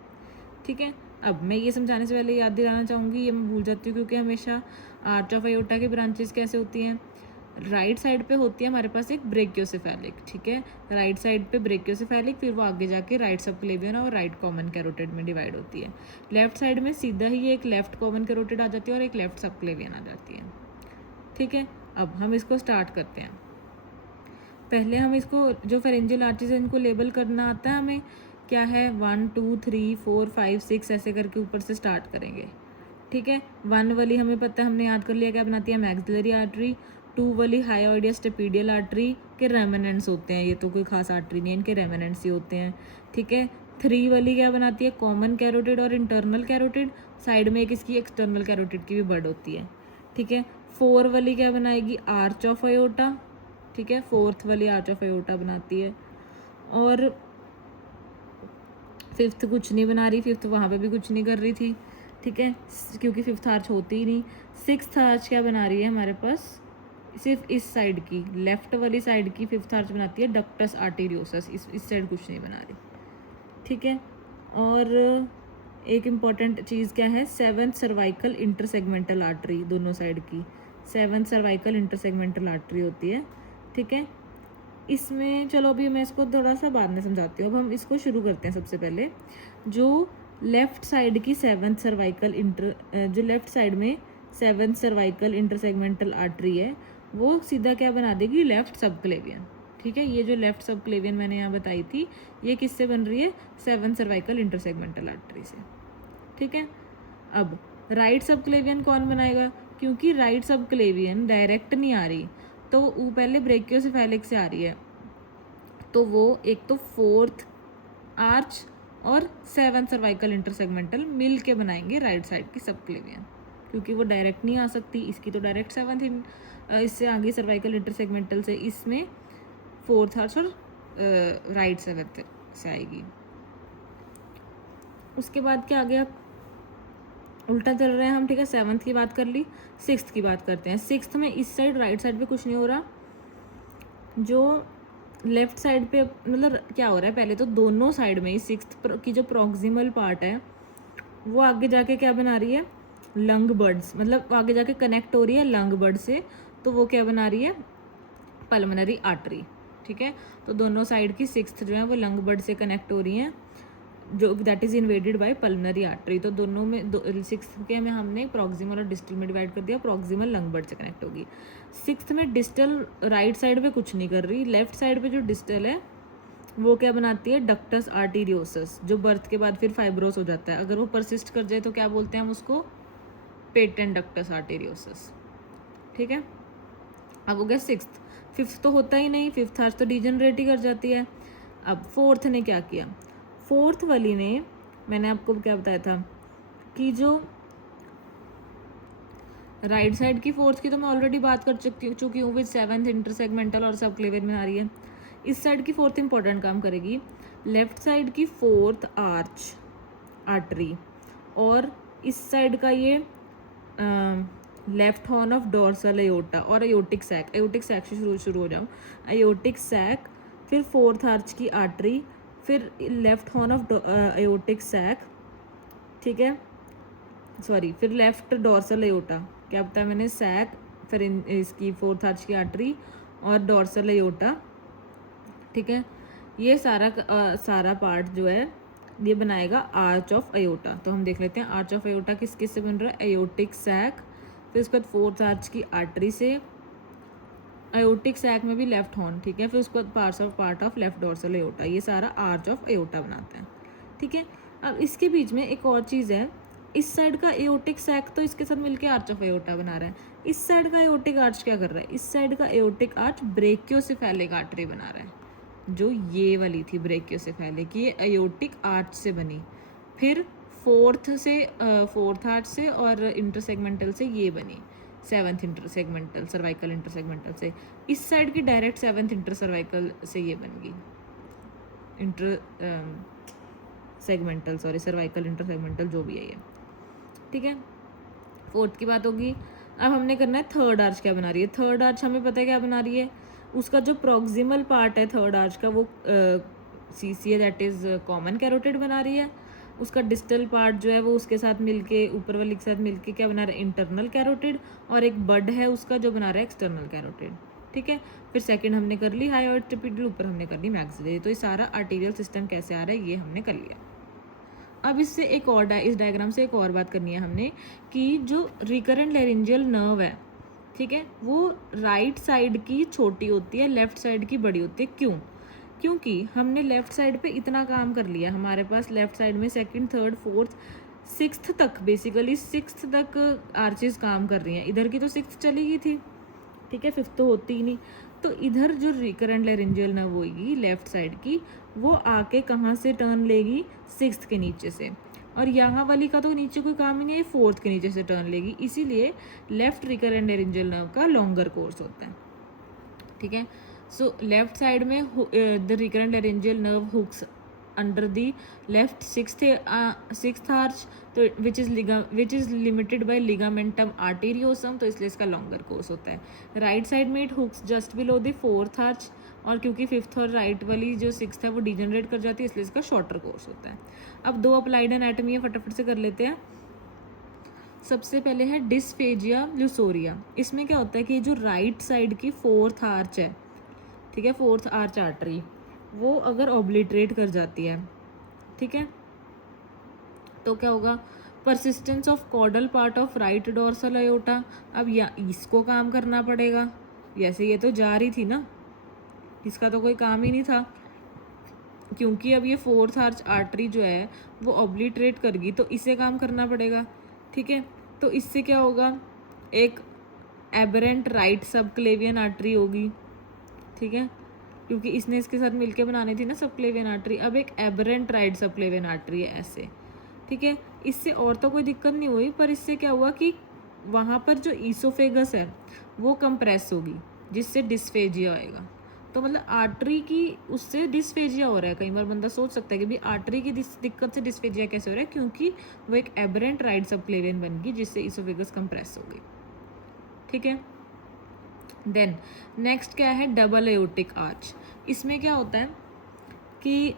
ठीक है। अब मैं ये समझाने से पहले याद दिलाना चाहूँगी, ये मैं भूल जाती हूँ क्योंकि हमेशा आर्च ऑफ अयोटा की ब्रांचेस कैसे होती हैं, राइट साइड पे होती है हमारे पास एक ब्रेकियोसेफेलिक, ठीक है। राइट साइड पे ब्रेकियोसेफेलिक, फिर वो आगे जाके राइट सबक्लेवियन और राइट कॉमन कैरोटिड में डिवाइड होती है। लेफ्ट साइड में सीधा ही एक लेफ्ट कॉमन कैरोटिड आ जाती है और एक लेफ्ट सबक्लेवियन आ जाती है, ठीक है। अब हम इसको स्टार्ट करते हैं। पहले हम इसको, जो फेरेंजियल आर्चेस है इनको लेबल करना आता है हमें, क्या है 1 2 3 4 5 6 ऐसे करके ऊपर से स्टार्ट करेंगे, ठीक है। 1 वाली हमें पता है, हमने याद कर लिया क्या बनाती है, मैक्सिलरी आर्टरी। 2 वाली हायोइडिया स्टेपीडियल आर्टरी के रेमिनेंट्स होते हैं, ये तो कोई खास आर्टरी नहीं है, इनके रेमिनेंट्स ही होते हैं, ठीक है। 3 वाली क्या बनाती है, कॉमन कैरोटिड और इंटरनल कैरोटिड, साइड में एक इसकी एक्सटर्नल कैरोटिड की भी बड होती है, ठीक है। 4 वाली क्या बनाएगी, आर्च ऑफ अयोटा, ठीक है, 4th वाली आर्च ऑफ अयोटा बनाती है। और 5th कुछ नहीं बना रही, 5th वहाँ पे भी कुछ नहीं कर रही थी, ठीक है, क्योंकि 5th आर्च होती ही नहीं। 6th आर्च क्या बना रही है हमारे पास, सिर्फ इस साइड की, लेफ्ट वाली साइड की 5th आर्च बनाती है डक्टस आर्टेरियोसस, इस साइड कुछ नहीं बना रही, ठीक है। और एक इम्पॉर्टेंट चीज़ क्या है, 7th सर्वाइकल इंटरसेगमेंटल आर्टरी, दोनों साइड की 7th सर्वाइकल इंटरसेगमेंटल आर्टरी होती है, ठीक है। इसमें चलो अभी मैं इसको थोड़ा सा बाद में समझाती हूँ, अब हम इसको शुरू करते हैं। सबसे पहले जो लेफ़्ट साइड की 7th सर्वाइकल जो लेफ़्ट साइड में 7th सर्वाइकल इंटरसेगमेंटल आर्टरी है, वो सीधा क्या बना देगी, लेफ़्ट सबक्लेवियन, ठीक है। ये जो लेफ़्ट सबक्लेवियन मैंने यहाँ बताई थी, ये किससे बन रही है, 7th सर्वाइकल इंटरसेगमेंटल आर्टरी से, ठीक है। अब राइट सबक्लेवियन कौन बनाएगा, क्योंकि राइट सबक्लेवियन डायरेक्ट नहीं आ रही, तो वो पहले ब्रेकियोसेफेलिक से आ रही है, तो वो एक तो 4th आर्च और 7th सर्वाइकल इंटरसेगमेंटल मिल के बनाएंगे राइट साइड की सबक्लेवियन, क्योंकि वो डायरेक्ट नहीं आ सकती, इसकी तो डायरेक्ट 7th इससे आगे सर्वाइकल इंटरसेगमेंटल से, इसमें 4th आर्च और राइट 7th से आएगी। उसके बाद क्या आ गया, उल्टा चल रहे हैं हम, ठीक है। 7th की बात कर ली, 6th की बात करते हैं। 6th में इस साइड राइट साइड पे कुछ नहीं हो रहा, जो लेफ्ट साइड पे मतलब क्या हो रहा है, पहले तो दोनों साइड में ही 6th की जो प्रॉक्सिमल पार्ट है वो आगे जाके क्या बना रही है, लंग बर्ड्स, मतलब आगे जाके कनेक्ट हो रही है लंग बर्ड से, तो वो क्या बना रही है, पल्मोनरी आर्टरी, ठीक है। तो दोनों साइड की 6th जो है वो लंग बर्ड से कनेक्ट हो रही हैं, जो that is invaded by pulmonary artery. तो दोनों में 6th के में हमने प्रॉक्सिमल और डिस्टल में डिवाइड कर दिया, प्रॉक्सिमल लंग बर्ड से कनेक्ट होगी। 6th में डिस्टल राइट साइड पे कुछ नहीं कर रही, लेफ्ट साइड पे जो डिस्टल है वो क्या बनाती है, डक्टस आर्टेरियोसस, जो बर्थ के बाद फिर फाइब्रोस हो जाता है, अगर वो परसिस्ट कर जाए तो क्या बोलते हैं हम उसको, पेटेंट डक्टस आर्टेरियोसस, ठीक है। अब हो गया 6th, 5th तो होता ही नहीं, 5th आर्च तो डिजनरेट ही कर जाती है। अब 4th ने क्या किया, 4th वाली ने, मैंने आपको क्या बताया था कि जो राइट साइड की 4th की तो मैं ऑलरेडी बात कर चुकी हूँ विद 7th इंटरसेगमेंटल और सबक्लेवियन में आ रही है। इस साइड की 4th इंपॉर्टेंट काम करेगी, लेफ्ट साइड की 4th आर्च आर्टरी और इस साइड का ये left horn of dorsal aorta और अयोटिक सैक से शुरू हो जाऊँ, अयोटिक सैक, फिर 4th आर्च की आर्टरी, फिर left horn of aortic sac, ठीक है, सॉरी, फिर लेफ्ट डोर्सल अयोटा, क्या बताया मैंने, सैक, फिर इसकी 4th आर्च की आर्टरी और डोर्सल अयोटा, ठीक है। ये सारा पार्ट जो है ये बनाएगा आर्च ऑफ अयोटा। तो हम देख लेते हैं आर्च ऑफ अयोटा किस किस से बन रहा है, अयोटिक सैक, फिर उसके बाद 4th आर्च की आर्टरी से, अयोटिक सैक में भी लेफ्ट हॉर्न, ठीक है, फिर उसके बाद part of left dorsal aorta, ये सारा आर्च ऑफ अयोटा बनाता है, ठीक है। अब इसके बीच में एक और चीज़ है, इस साइड का एओटिक सैक तो इसके साथ मिलके आर्च ऑफ एओटा बना रहा है, इस साइड का एओटिक आर्च क्या कर रहा है, इस साइड का एओटिक आर्च ब्रेकियोसेफेलिक आर्टरी बना रहा है, जो ये वाली थी ब्रेकियोसेफेलिक, ये एओटिक आर्च से बनी, फिर 4th आर्च से और इंटरसेगमेंटल से ये बनी 7th इंटरसेगमेंटल सर्वाइकल इंटरसेगमेंटल से, इस साइड की डायरेक्ट 7th इंटर सर्वाइकल से ये बन गई सेगमेंटल, सॉरी सर्वाइकल इंटरसेगमेंटल जो भी है ये, ठीक है। 4th की बात होगी। अब हमने करना है 3rd आर्च क्या बना रही है, 3rd आर्च हमें पता है क्या बना रही है, उसका जो प्रॉक्सिमल पार्ट है 3rd आर्च का वो CC है, दैट इज़ कॉमन कैरोटिड बना रही है, उसका डिस्टल पार्ट जो है वो उसके साथ मिलके ऊपर वाले के साथ मिलके क्या बना रहा है, इंटरनल कैरोटिड, और एक बड है उसका जो बना रहा है एक्सटर्नल कैरोटिड, ठीक है। फिर सेकंड हमने कर ली हायोइड स्टेपिडियल, ऊपर हमने कर ली मैक्सिलरी। तो ये सारा आर्टेरियल सिस्टम कैसे आ रहा है ये हमने कर लिया। अब इससे एक और इस डायग्राम से एक और बात करनी है हमने कि जो रिकरेंट लेरिंजियल नर्व है, ठीक है, वो राइट साइड की छोटी होती है, लेफ्ट साइड की बड़ी होती है। क्यों? क्योंकि हमने लेफ्ट साइड पे इतना काम कर लिया, हमारे पास लेफ्ट साइड में 2nd 3rd 4th सिक्स्थ तक, बेसिकली सिक्स्थ तक आर्चेस काम कर रही हैं। इधर की तो सिक्स्थ चली गई थी, ठीक है, फिफ्थ तो होती ही नहीं। तो इधर जो रिकरेंट लेरेंजियल नर्व होगी लेफ्ट साइड की, वो आके कहाँ से टर्न लेगी, सिक्स्थ के नीचे से। और यहाँ वाली का तो नीचे कोई काम ही नहीं है, फोर्थ के नीचे से टर्न लेगी, इसीलिए लेफ्ट रिकरेंट लेरेंजियल नर्व का लॉन्गर कोर्स होता है, ठीक है। सो लेफ्ट साइड में the recurrent laryngeal nerve hooks under the left sixth arch, तो which is limited by ligamentum arteriosum, तो इसलिए इसका लॉन्गर कोर्स होता है। राइट साइड में it hooks just below the fourth arch, और क्योंकि फिफ्थ और राइट वाली जो सिक्स्थ है वो डिजनरेट कर जाती है, इसलिए इसका शॉर्टर कोर्स होता है। अब 2 अप्लाइड एनाटमी है, फटाफट से कर लेते हैं। सबसे पहले है डिस्फेजिया ल्यूसोरिया। इसमें क्या होता है कि जो राइट साइड की फोर्थ आर्च है, ठीक है, फोर्थ आर्च आर्टरी, वो अगर ऑब्लिटरेट कर जाती है, ठीक है, तो क्या होगा, persistence of caudal part of right dorsal aorta. अब या इसको काम करना पड़ेगा, जैसे ये तो जा रही थी ना, इसका तो कोई काम ही नहीं था, क्योंकि अब ये फोर्थ आर्च आर्टरी जो है वो ऑब्लिटरेट करगी, तो इसे काम करना पड़ेगा, ठीक है। तो इससे क्या होगा, एक एबरेंट राइट सबक्लेवियन आर्टरी होगी, ठीक है, क्योंकि इसने इसके साथ मिलके बनानी थी ना सबक्लेवियन आर्टरी। अब एक एबरेंट राइट सबक्लेवियन आर्टरी है ऐसे, ठीक है। इससे और तो कोई दिक्कत नहीं हुई, पर इससे क्या हुआ कि वहाँ पर जो ईसोफेगस है वो कंप्रेस होगी, जिससे डिस्फेजिया आएगा। तो मतलब आर्टरी की उससे डिस्फेजिया हो रहा है। कई बार बंदा सोच सकता है कि भाई आर्टरी की दिक्कत से डिस्फेजिया कैसे हो रहा है, क्योंकि वो एक एबरेंट राइट सबक्लेवियन बन गई, जिससे ईसोफेगस कंप्रेस हो गई, ठीक है। देन नेक्स्ट क्या है, डबल एओटिक आर्च। इसमें क्या होता है कि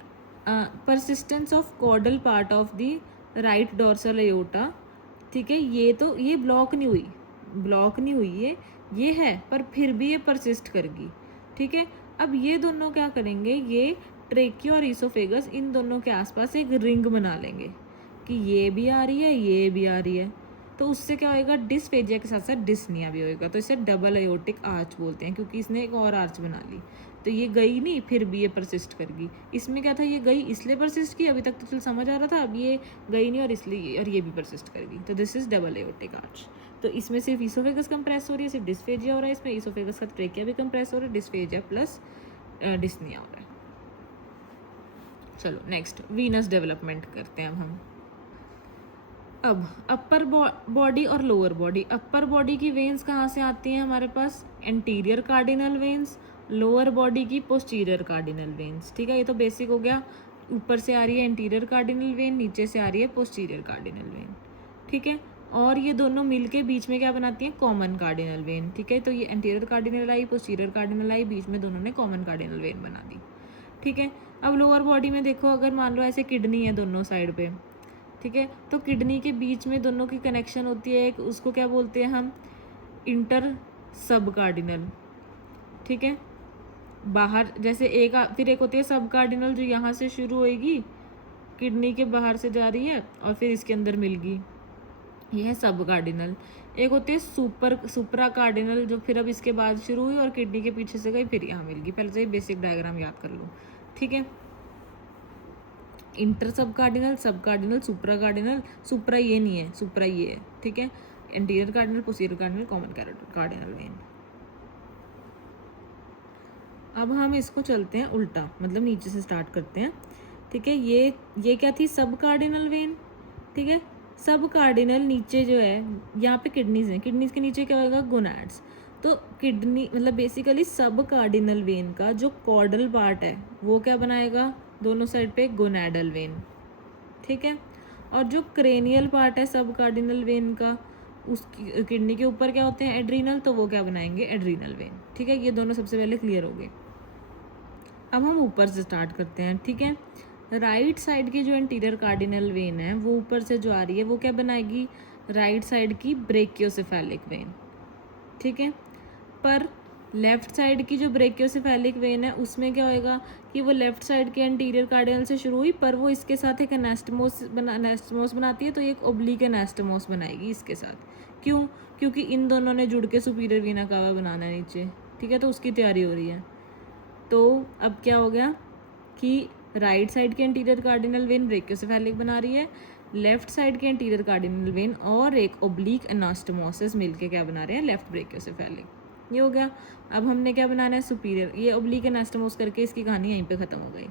persistence of caudal part of the right dorsal aorta, ठीक है, ये ब्लॉक नहीं हुई, ये है, पर फिर भी ये परसिस्ट करेगी, ठीक है। अब ये दोनों क्या करेंगे, ये ट्रेकियो और ईसोफेगस इन दोनों के आसपास एक रिंग बना लेंगे कि ये भी आ रही है, ये भी आ रही है, तो उससे क्या होएगा, डिस्फेजिया के साथ साथ डिस्निया भी होएगा। तो इसे डबल एओटिक आर्च बोलते हैं, क्योंकि इसने एक और आर्च बना ली। तो ये गई नहीं, फिर भी ये परसिस्ट करेगी। इसमें क्या था, ये गई इसलिए परसिस्ट की, अभी तक तो चल समझ आ रहा था, अब ये गई नहीं और इसलिए, और ये भी परसिस्ट करेगी। तो this is double aortic arch. तो इसमें सिर्फ ईसोफेगस कंप्रेस हो रही है, सिर्फ डिस्फेजिया हो रहा है, इसमें ईसोफेगस का ट्रेकिया भी कंप्रेस हो रहा है, डिस्फेजिया प्लस डिस्निया हो रहा है। चलो नेक्स्ट वीनस डेवलपमेंट करते हैं अब हम। अब अपर बॉडी और लोअर बॉडी। अपर बॉडी की वेन्स कहाँ से आती हैं हमारे पास, anterior cardinal veins, lower body की पोस्टीरियर कार्डिनल वेन्स, ठीक है। ये तो बेसिक हो गया, ऊपर से आ रही है एंटीरियर कार्डिनल वेन, नीचे से आ रही है पोस्टीरियर कार्डिनल वेन, ठीक है। और ये दोनों मिलके बीच में क्या बनाती हैं, कॉमन कार्डिनल वेन, ठीक है। तो ये एंटीरियर कार्डिनल आई, पोस्टीरियर कार्डिनल आई, बीच में दोनों ने कॉमन कार्डिनल वेन बना दी, ठीक है। अब लोअर बॉडी में देखो, अगर मान लो ऐसे किडनी है दोनों साइड पे, ठीक है, तो किडनी के बीच में दोनों की कनेक्शन होती है, एक उसको क्या बोलते हैं हम, इंटर सब कार्डिनल, ठीक है। बाहर जैसे फिर एक होती है सब कार्डिनल, जो यहाँ से शुरू होएगी, किडनी के बाहर से जा रही है और फिर इसके अंदर मिल गई, ये है सब कार्डिनल। एक होती है सुपरा कार्डिनल, जो फिर अब इसके बाद शुरू हुई और किडनी के पीछे से गई, फिर यहाँ मिल गई। पहले से बेसिक डायग्राम याद कर लो, ठीक है। इंटर सब कार्डिनल, सुप्रा कार्डिनल, सुप्रा ये नहीं है, सुप्रा ये है, ठीक है। Anterior cardinal, posterior cardinal, common cardinal when. अब हम इसको चलते हैं उल्टा, मतलब नीचे से स्टार्ट करते हैं, ठीक है। ये क्या थी, सब कार्डिनल वेन, ठीक है। सब कार्डिनल नीचे जो है, यहाँ पे किडनीज हैं, किडनीज के नीचे क्या होगा, गोनाड्स। तो किडनी मतलब बेसिकली सब कार्डिनल वेन का जो कॉर्डल पार्ट है वो क्या बनाएगा, दोनों साइड पे गोनाडल वेन, ठीक है। और जो क्रेनियल पार्ट है सब कार्डिनल वेन का, उसकी किडनी के ऊपर क्या होते हैं, एड्रीनल, तो वो क्या बनाएंगे, एड्रीनल वेन, ठीक है। ये दोनों सबसे पहले क्लियर हो गए। अब हम ऊपर से स्टार्ट करते हैं, ठीक है। राइट साइड की जो एंटीरियर कार्डिनल वेन है वो ऊपर से जो आ रही है वो क्या बनाएगी, राइट साइड की ब्रेकियोसेफेलिक वेन, ठीक है। पर लेफ्ट साइड की जो ब्रेकियोसेफेलिक वेन है उसमें क्या होएगा कि वो लेफ्ट साइड के एंटीरियर कार्डिनल से शुरू हुई, पर वो इसके साथ एक एनास्टमोस बनाती है, तो ये एक ओब्लिक एनास्टमोस बनाएगी इसके साथ। क्यों, क्योंकि इन दोनों ने जुड़ के सुपीरियर वीना कावा बनाना है नीचे, ठीक है। तो उसकी तैयारी हो रही है। तो अब क्या हो गया कि राइट साइड के एंटीरियर कार्डिनल वेन ब्रेकियोसेफेलिक बना रही है, लेफ्ट साइड के एंटीरियर कार्डिनल वेन और एक ओब्लिक एनास्टोमोसिस मिलके क्या बना रहे हैं, लेफ्ट ब्रेकियोसेफेलिक। ये हो गया। अब हमने क्या बनाना है, सुपीरियर, ये ओब्लिक एनास्टोमोस करके इसकी कहानी यहीं पे ख़त्म हो गई।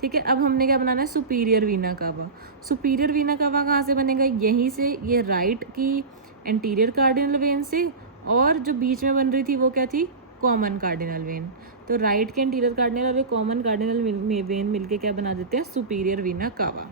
ठीक है, अब हमने क्या बनाना है, सुपीरियर वीना कावा। सुपीरियर वीना कावा कहाँ से बनेगा, यहीं से, ये राइट की एंटीरियर कार्डिनल वेन से, और जो बीच में बन रही थी वो क्या थी, कॉमन कार्डिनल वेन। तो राइट के एंटीरियर कार्डिनल और कॉमन कार्डिनल वेन मिलके क्या बना देते हैं, सुपीरियर वीना कावा।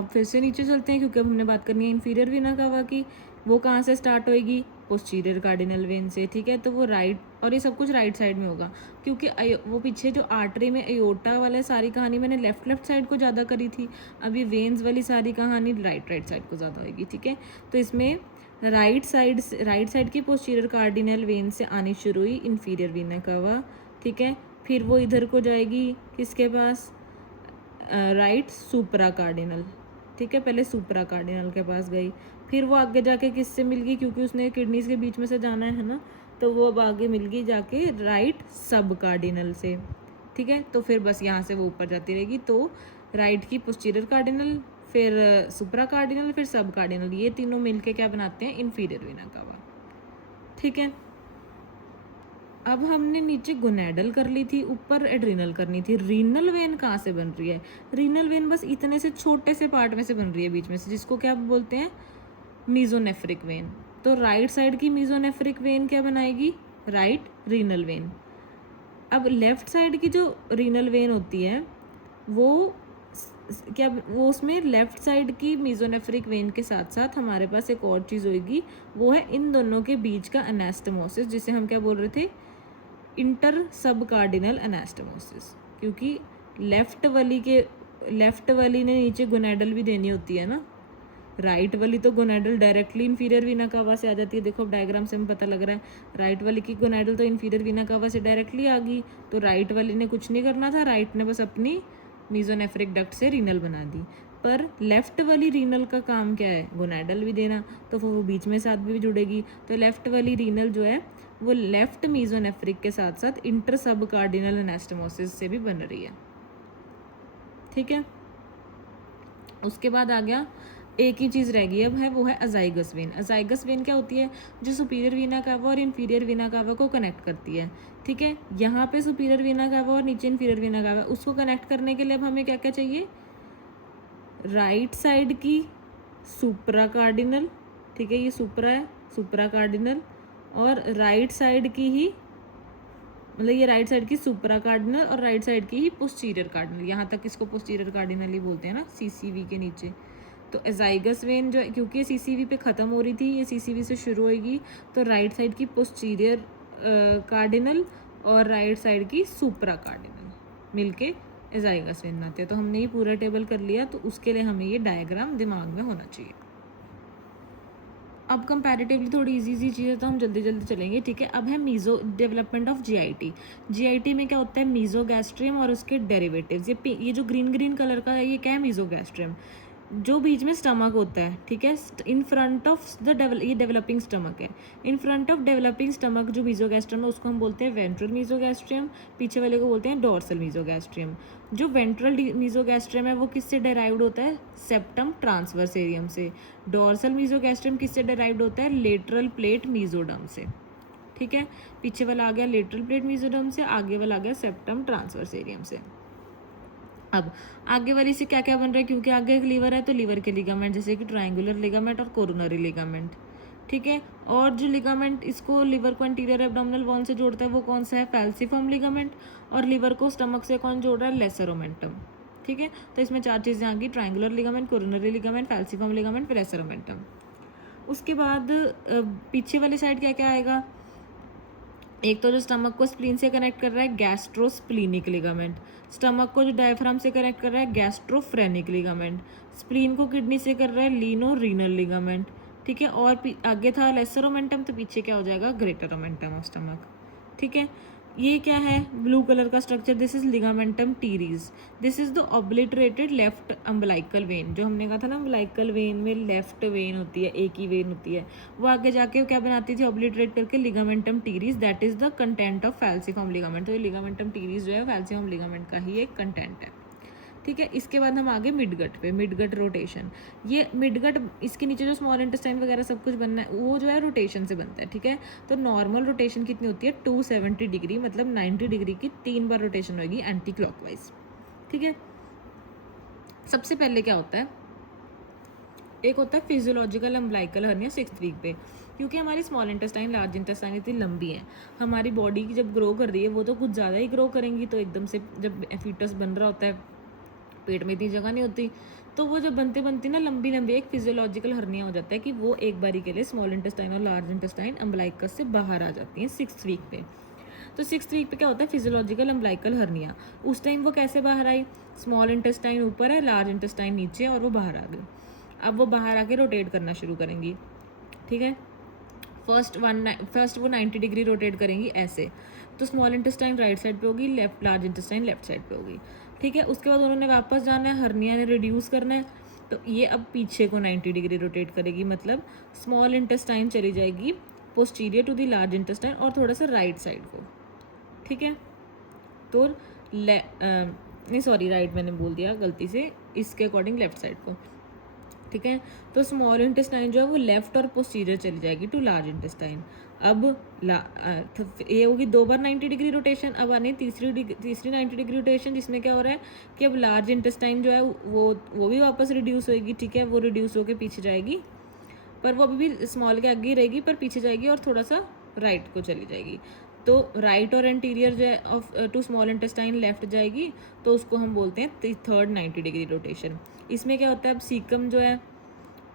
अब फिर से नीचे चलते हैं, क्योंकि अब हमने बात करनी है इंफीरियर वीना कावा की। वो कहाँ से स्टार्ट होएगी, पोस्टीरियर कार्डिनल वेन से। ठीक है, तो वो राइट, और ये सब कुछ राइट साइड में होगा, क्योंकि वो पीछे जो आर्टरी में एयोर्टा वाला सारी कहानी मैंने लेफ्ट साइड को ज़्यादा करी थी, अब ये वेन्स वाली सारी कहानी राइट साइड को ज़्यादा होगी। ठीक है, तो इसमें राइट साइड की पोस्टीरियर कार्डिनल वेन से आनी शुरू हुई इंफीरियर वीना कावा। ठीक है, फिर वो इधर को जाएगी किसके पास, राइट सुपरा कार्डिनल। ठीक है, पहले सुपरा कार्डिनल के पास गई, फिर वो आगे जाके किससे मिल गई, क्योंकि उसने किडनीज के बीच में से जाना है ना, तो वो अब आगे मिल गई जाके राइट सब कार्डिनल से। ठीक है, तो फिर बस यहाँ से वो ऊपर जाती रहेगी। तो राइट की पोस्टीरियर कार्डिनल, फिर सुपरा कार्डिनल, फिर सब कार्डिनल, ये तीनों मिलके क्या बनाते हैं, इंफीरियर वीना कावा। ठीक है, अब हमने नीचे गोनेडल कर ली थी, ऊपर एड्रीनल करनी थी। रीनल वेन कहाँ से बन रही है, रीनल वेन बस इतने से छोटे से पार्ट में से बन रही है बीच में से, जिसको क्या बोलते हैं, मीजोनेफ्रिक वेन। तो राइट साइड की मीजोनेफ्रिक वेन क्या बनाएगी, राइट रीनल वेन। अब लेफ्ट साइड की जो रीनल वेन होती है वो क्या, वो उसमें लेफ्ट साइड की मीजोनेफ्रिक वेन के साथ साथ हमारे पास एक और चीज़ होगी, वो है इन दोनों के बीच का एनास्टोमोसिस, जिसे हम क्या बोल रहे थे, इंटर सब कार्डिनल एनास्टोमोसिस। क्योंकि लेफ्ट वाली ने नीचे गोनेडल भी देनी होती है ना, राइट वाली तो गोनेडल डायरेक्टली इंफीरियर वीना कावा से आ जाती है। देखो अब डायग्राम से हमें पता लग रहा है, राइट वाली की गोनेडल तो इंफीरियर वीना कावा से डायरेक्टली आ गई, तो राइट वाली ने कुछ नहीं करना था, राइट ने बस अपनी मीजोनेफ्रिक डक्ट से रीनल बना दी। पर लेफ्ट वाली रीनल का काम क्या है, गोनेडल भी देना, तो वो बीच में साथ भी जुड़ेगी। तो लेफ्ट वाली रीनल जो है वो लेफ्ट मीजोनेफ्रिक के साथ साथ इंटर सब कार्डिनल एनास्टोमोसिस से भी बन रही है। ठीक है, उसके बाद आ गया, एक ही चीज़ रह गई अब है, वो है अजाइगस वेन। अजाइगस वेन क्या होती है, जो सुपीरियर वीना कावा और इंफीरियर वीना कावा को कनेक्ट करती है। ठीक है, यहाँ पे सुपीरियर वीना कावा और नीचे इंफीरियर वीना कावा, उसको कनेक्ट करने के लिए अब हमें क्या क्या चाहिए, राइट साइड की सुप्रा कार्डिनल। ठीक है, ये सुप्रा है, सुप्रा कार्डिनल, और राइट साइड की ही, मतलब ये राइट साइड की सुप्रा कार्डिनल और राइट साइड की ही पोस्टीरियर कार्डिनल, यहाँ तक इसको पोस्टीरियर कार्डिनल ही बोलते हैं ना, सीसीवी के नीचे। तो एजाइगस वेन जो है, क्योंकि ये सीसीवी पे ख़त्म हो रही थी, ये सीसीवी से शुरू होगी, तो राइट साइड की पोस्टीरियर कार्डिनल और राइट साइड की सुप्रा कार्डिनल मिलके एजाइगस वेन बनाते हैं। तो हमने ये पूरा टेबल कर लिया, तो उसके लिए हमें ये डायग्राम दिमाग में होना चाहिए। अब कंपैरेटिवली थोड़ी इजी चीज़ें तो हम जल्दी चलेंगे। ठीक है, अब है meso development of GIT. GIT में क्या होता है, मीज़ोगैस्ट्रियम और उसके डेरिवेटिव्स। ये जो ग्रीन कलर का है, ये क्या है, मीज़ोगैस्ट्रियम, जो बीच में स्टमक होता है। ठीक है, इन फ्रंट ऑफ ये डेवलपिंग स्टमक है, in front of developing stomach जो मीजोगैस्ट्रियम है उसको हम बोलते हैं वेंट्रल मीजोगैस्ट्रियम, पीछे वाले को बोलते हैं डोर्सल मीजोगैस्ट्रियम। जो वेंट्रल मीजोगैस्ट्रियम है वो किससे डेराइव्ड होता है, सेप्टम ट्रांसवर्सेरियम से। डोर्सल मीजोगैस्ट्रियम किससे डेराइव्ड होता है, लेटरल प्लेट मीजोडम से। ठीक है, पीछे वाला आ गया लेटरल प्लेट मीजोडम से, आगे वाला आ गया सेप्टम ट्रांसवर्सेरियम से। अब आगे वाली से क्या क्या बन रहा है, क्योंकि आगे एक लीवर है तो लीवर के लिगामेंट, जैसे कि ट्रायंगुलर लिगामेंट और कोरोनरी लिगामेंट। ठीक है, और जो लिगामेंट इसको लिवर को एंटीरियर एब्डोमिनल वॉल से जोड़ता है वो कौन सा है, फैल्सिफॉर्म लिगामेंट, और लिवर को स्टमक से कौन जोड़ रहा है, लेसर ओमेंटम। ठीक है, तो इसमें चार चीज़ें आ गई, triangular ligament, coronary ligament, falciform ligament, फिर लेसर ओमेंटम। उसके बाद पीछे वाली साइड क्या क्या आएगा, एक तो जो स्टमक को स्प्लीन से कनेक्ट कर रहा है गैस्ट्रोस्प्लीनिक लिगामेंट, स्टमक को जो डायफ्राम से कनेक्ट कर रहा है गैस्ट्रोफ्रेनिक लिगामेंट, स्प्लीन को किडनी से कर रहा है लीनो रीनल लिगामेंट। ठीक है, और आगे था लेसर ओमेंटम, तो पीछे क्या हो जाएगा, ग्रेटर ओमेंटम ऑफ स्टमक। ठीक है, ये क्या है, ब्लू कलर का structure, this is ligamentum teres, this is the obliterated left umbilical when. जो हमने कहा था ना, अम्बलाइकल वेन में लेफ्ट वेन होती है, एक ही वेन होती है, वो आगे जाके क्या बनाती थी, ऑब्लिटरेट करके ligamentum teres, that is the content of falciform ligament. तो ये लिगामेंटम टीरीज जो है फैल्सिफॉर्म लिगामेंट का ही एक कंटेंट है। ठीक है। इसके बाद हम आगे मिडगट पे, मिडगट रोटेशन। ये मिडगट, इसके नीचे जो स्मॉल इंटेस्टाइन वगैरह सब कुछ बनना है वो जो है रोटेशन से बनता है, ठीक है। तो नॉर्मल रोटेशन कितनी होती है 270 डिग्री, मतलब 90 डिग्री की 3 बार रोटेशन होगी एंटी क्लॉकवाइज, ठीक है। सबसे पहले क्या होता है, एक होता है physiological umbilical hernia 6th week पे, क्योंकि हमारी स्मॉल इंटेस्टाइन लार्ज इंटेस्टाइन इतनी लंबी है, हमारी बॉडी की जब ग्रो कर रही है वो तो कुछ ज़्यादा ही ग्रो करेंगी, तो एकदम से जब फीटस बन रहा होता है पेट में इतनी जगह नहीं होती, तो वो जब बनते बनती ना लंबी लंबी एक फिजियोलॉजिकल हर्निया हो जाता है कि वो एक बारी के लिए स्मॉल इंटेस्टाइन और लार्ज इंटेस्टाइन अम्बिलिकस से बाहर आ जाती हैं 6th वीक पे। तो 6th वीक पे क्या होता है फिजियोलॉजिकल अम्बिलिकल हर्निया। उस टाइम वो कैसे बाहर आई, स्मॉल इंटेस्टाइन ऊपर है, लार्ज इंटेस्टाइन नीचे है और वो बाहर आ गई। अब वो बाहर आके रोटेट करना शुरू करेंगी, ठीक है। फर्स्ट वो 90 डिग्री रोटेट करेंगी ऐसे, तो स्मॉल इंटेस्टाइन राइट साइड पे होगी, left large intestine left side पे होगी, ठीक है। उसके बाद उन्होंने वापस जाना है, हर्निया ने रिड्यूस करना है, तो ये अब पीछे को 90 डिग्री रोटेट करेगी, मतलब स्मॉल इंटेस्टाइन चली जाएगी posterior to the large intestine और थोड़ा सा राइट साइड को, ठीक है। तो नहीं सॉरी राइट मैंने बोल दिया गलती से, इसके अकॉर्डिंग लेफ्ट साइड को, ठीक है। तो स्मॉल इंटेस्टाइन जो है वो लेफ्ट और पोस्टीरियर चली जाएगी टू लार्ज इंटेस्टाइन। अब ये होगी 2 बार 90 डिग्री रोटेशन। अब आनी तीसरी 90 डिग्री रोटेशन, जिसमें क्या हो रहा है कि अब लार्ज इंटेस्टाइन जो है वो भी वापस रिड्यूस होएगी, ठीक है। वो रिड्यूस होकर पीछे जाएगी, पर वो अभी भी स्मॉल के आगे ही रहेगी, पर पीछे जाएगी और थोड़ा सा राइट को चली जाएगी। तो राइट और एंटीरियर जो है of to small intestine left जाएगी, तो उसको हम बोलते हैं थर्ड 90 डिग्री रोटेशन। इसमें क्या होता है, अब सीकम जो है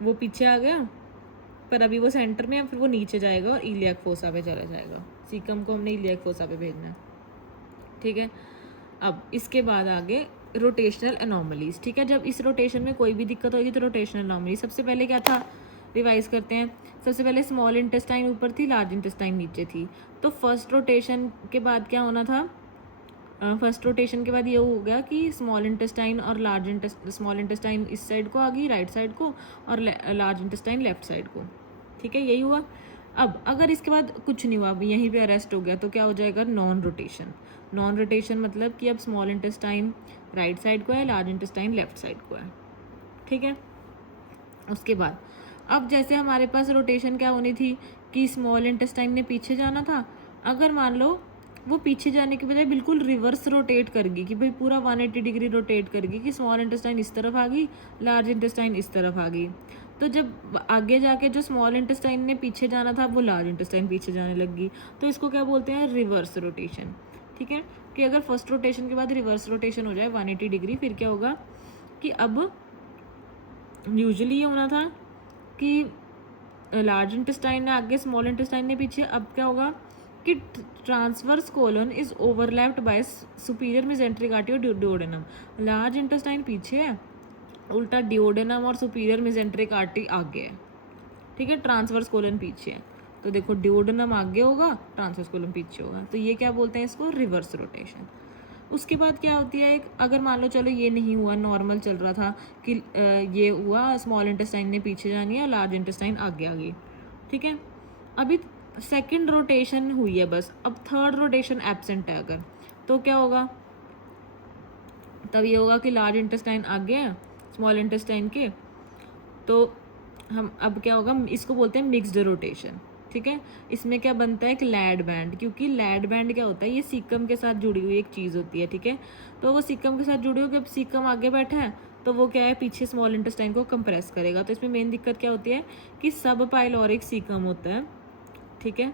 वो पीछे आ गया, पर अभी वो सेंटर में है, फिर वो नीचे जाएगा और इलियाक फोसा पे चला जाएगा। सीकम को हमने इलियाक फोसा पे भेजना है, ठीक है। अब इसके बाद आगे रोटेशनल एनॉमलीज, ठीक है। जब इस रोटेशन में कोई भी दिक्कत होगी तो रोटेशनल एनॉमली, सबसे पहले क्या था, रिवाइज करते हैं। सबसे पहले स्मॉल इंटेस्टाइन ऊपर थी, लार्ज इंटेस्टाइन नीचे थी। तो फर्स्ट रोटेशन के बाद क्या होना था, फर्स्ट रोटेशन के बाद ये हो गया कि स्मॉल इंटेस्टाइन और स्मॉल इंटेस्टाइन इस साइड को आ गई राइट साइड को, और लार्ज इंटेस्टाइन लेफ्ट साइड को, ठीक है। यही हुआ। अब अगर इसके बाद कुछ नहीं हुआ, अब यहीं पे अरेस्ट हो गया, तो क्या हो जाएगा, नॉन रोटेशन। नॉन रोटेशन मतलब कि अब स्मॉल इंटेस्टाइन राइट साइड को है, लार्ज इंटेस्टाइन लेफ्ट साइड को है, ठीक है। उसके बाद अब जैसे हमारे पास रोटेशन क्या होनी थी कि स्मॉल इंटेस्टाइन ने पीछे जाना था, अगर मान लो वो पीछे जाने के बजाय बिल्कुल रिवर्स रोटेट करेगी कि भाई पूरा 180 डिग्री रोटेट करेगी कि स्मॉल इंटेस्टाइन इस तरफ आ गई, लार्ज इंटेस्टाइन इस तरफ आ गई, तो जब आगे जाके जो स्मॉल इंटेस्टाइन ने पीछे जाना था वो लार्ज इंटेस्टाइन पीछे जाने लगी, तो इसको क्या बोलते हैं, रिवर्स रोटेशन, ठीक है। कि अगर फर्स्ट रोटेशन के बाद रिवर्स रोटेशन हो जाए 180 डिग्री, फिर क्या होगा कि अब यूजुअली ये होना था कि लार्ज इंटेस्टाइन ने आगे, स्मॉल इंटेस्टाइन ने पीछे, अब क्या होगा कि transverse colon is overlapped by superior mesenteric artery और डिओडेनम। लार्ज इंटेस्टाइन पीछे है, उल्टा डिओडेनम और सुपीरियर मेसेंट्रिक आर्टरी आगे है, ठीक है। ट्रांसवर्स कोलन पीछे है, तो देखो डिओडेनम आगे होगा, ट्रांसवर्स कोलन पीछे होगा, तो ये क्या बोलते हैं इसको, रिवर्स रोटेशन। उसके बाद क्या होती है, एक अगर मान लो चलो ये नहीं हुआ, नॉर्मल चल रहा था कि ये हुआ स्मॉल इंटेस्टाइन ने पीछे जानी है, लार्ज इंटेस्टाइन आगे आ गई, ठीक है। अभी सेकंड रोटेशन हुई है बस, अब थर्ड रोटेशन एब्सेंट है अगर, तो क्या होगा, तब ये होगा कि लार्ज इंटेस्टाइन आगे है स्मॉल इंटेस्टाइन के, तो हम अब क्या होगा, इसको बोलते हैं मिक्स्ड रोटेशन, ठीक है। इसमें क्या बनता है, एक लैड बैंड, क्योंकि लैड बैंड क्या होता है, ये सीकम के साथ जुड़ी हुई एक चीज़ होती है, ठीक है। तो वो सीकम के साथ जुड़ी हुई, जब सीकम आगे बैठा है तो वो क्या है, पीछे स्मॉल इंटेस्टाइन को कंप्रेस करेगा। तो इसमें मेन दिक्कत क्या होती है कि सब पाइलोरिक सीकम होता है, ठीक है।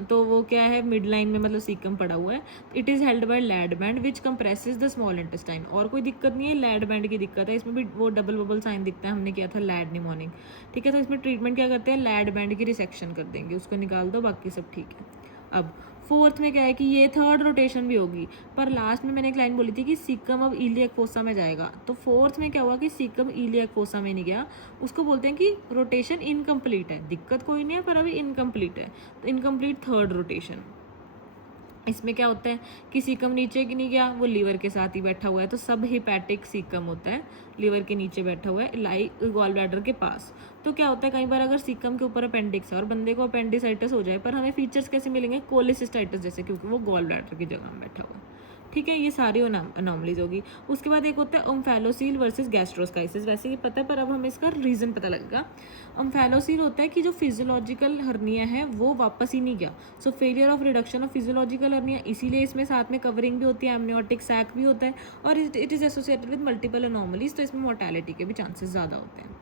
तो वो क्या है, मिड लाइन में मतलब सीकम पड़ा हुआ है। It is held by Ladd band which compresses the small intestine. और कोई दिक्कत नहीं है, लैड बैंड की दिक्कत है, इसमें भी वो डबल बबल साइन दिखता है, हमने किया था लैड निमोनिक, ठीक है। तो इसमें ट्रीटमेंट क्या करते हैं, लैड बैंड की रिसेक्शन कर देंगे, उसको निकाल दो, बाकी सब ठीक है। अब फोर्थ में क्या है कि ये थर्ड रोटेशन भी होगी, पर लास्ट में मैंने एक लाइन बोली थी कि सीकम अब इलियक फोसा में जाएगा, तो फोर्थ में क्या हुआ कि सीकम इलियक फोसा में नहीं गया, उसको बोलते हैं कि रोटेशन इनकम्प्लीट है। दिक्कत कोई नहीं है, पर अभी इनकम्प्लीट है, तो इनकम्प्लीट थर्ड रोटेशन। इसमें क्या होता है कि सीकम नीचे की नहीं गया, वो लीवर के साथ ही बैठा हुआ है, तो सब हिपैटिक सीकम होता है, लीवर के नीचे बैठा हुआ है, गॉल ब्लैडर के पास। तो क्या होता है, कई बार अगर सीकम के ऊपर अपेंडिक्स है और बंदे को अपेंडिसाइटिस हो जाए, पर हमें फीचर्स कैसे मिलेंगे, कोलिसिस्टाइटिस जैसे, क्योंकि वो गॉल ब्लैडर की जगह में बैठा हुआ है, ठीक है, ये सारी अनोमलीज होगी। उसके बाद एक होता है ओम्फैलोसील वर्सेस गैस्ट्रोस्काइसिस। वैसे ये पता है पर अब हमें इसका रीज़न पता लगेगा। ओम्फैलोसील होता है कि जो फिजियोलॉजिकल हर्निया है वो वापस ही नहीं गया, सो failure of reduction of physiological hernia, इसीलिए इसमें साथ में कवरिंग भी होती है, एमनियोटिक सैक भी होता है, और it is associated with multiple anomalies, तो इसमें मोर्टेलिटी के भी चांसेस ज़्यादा होते हैं।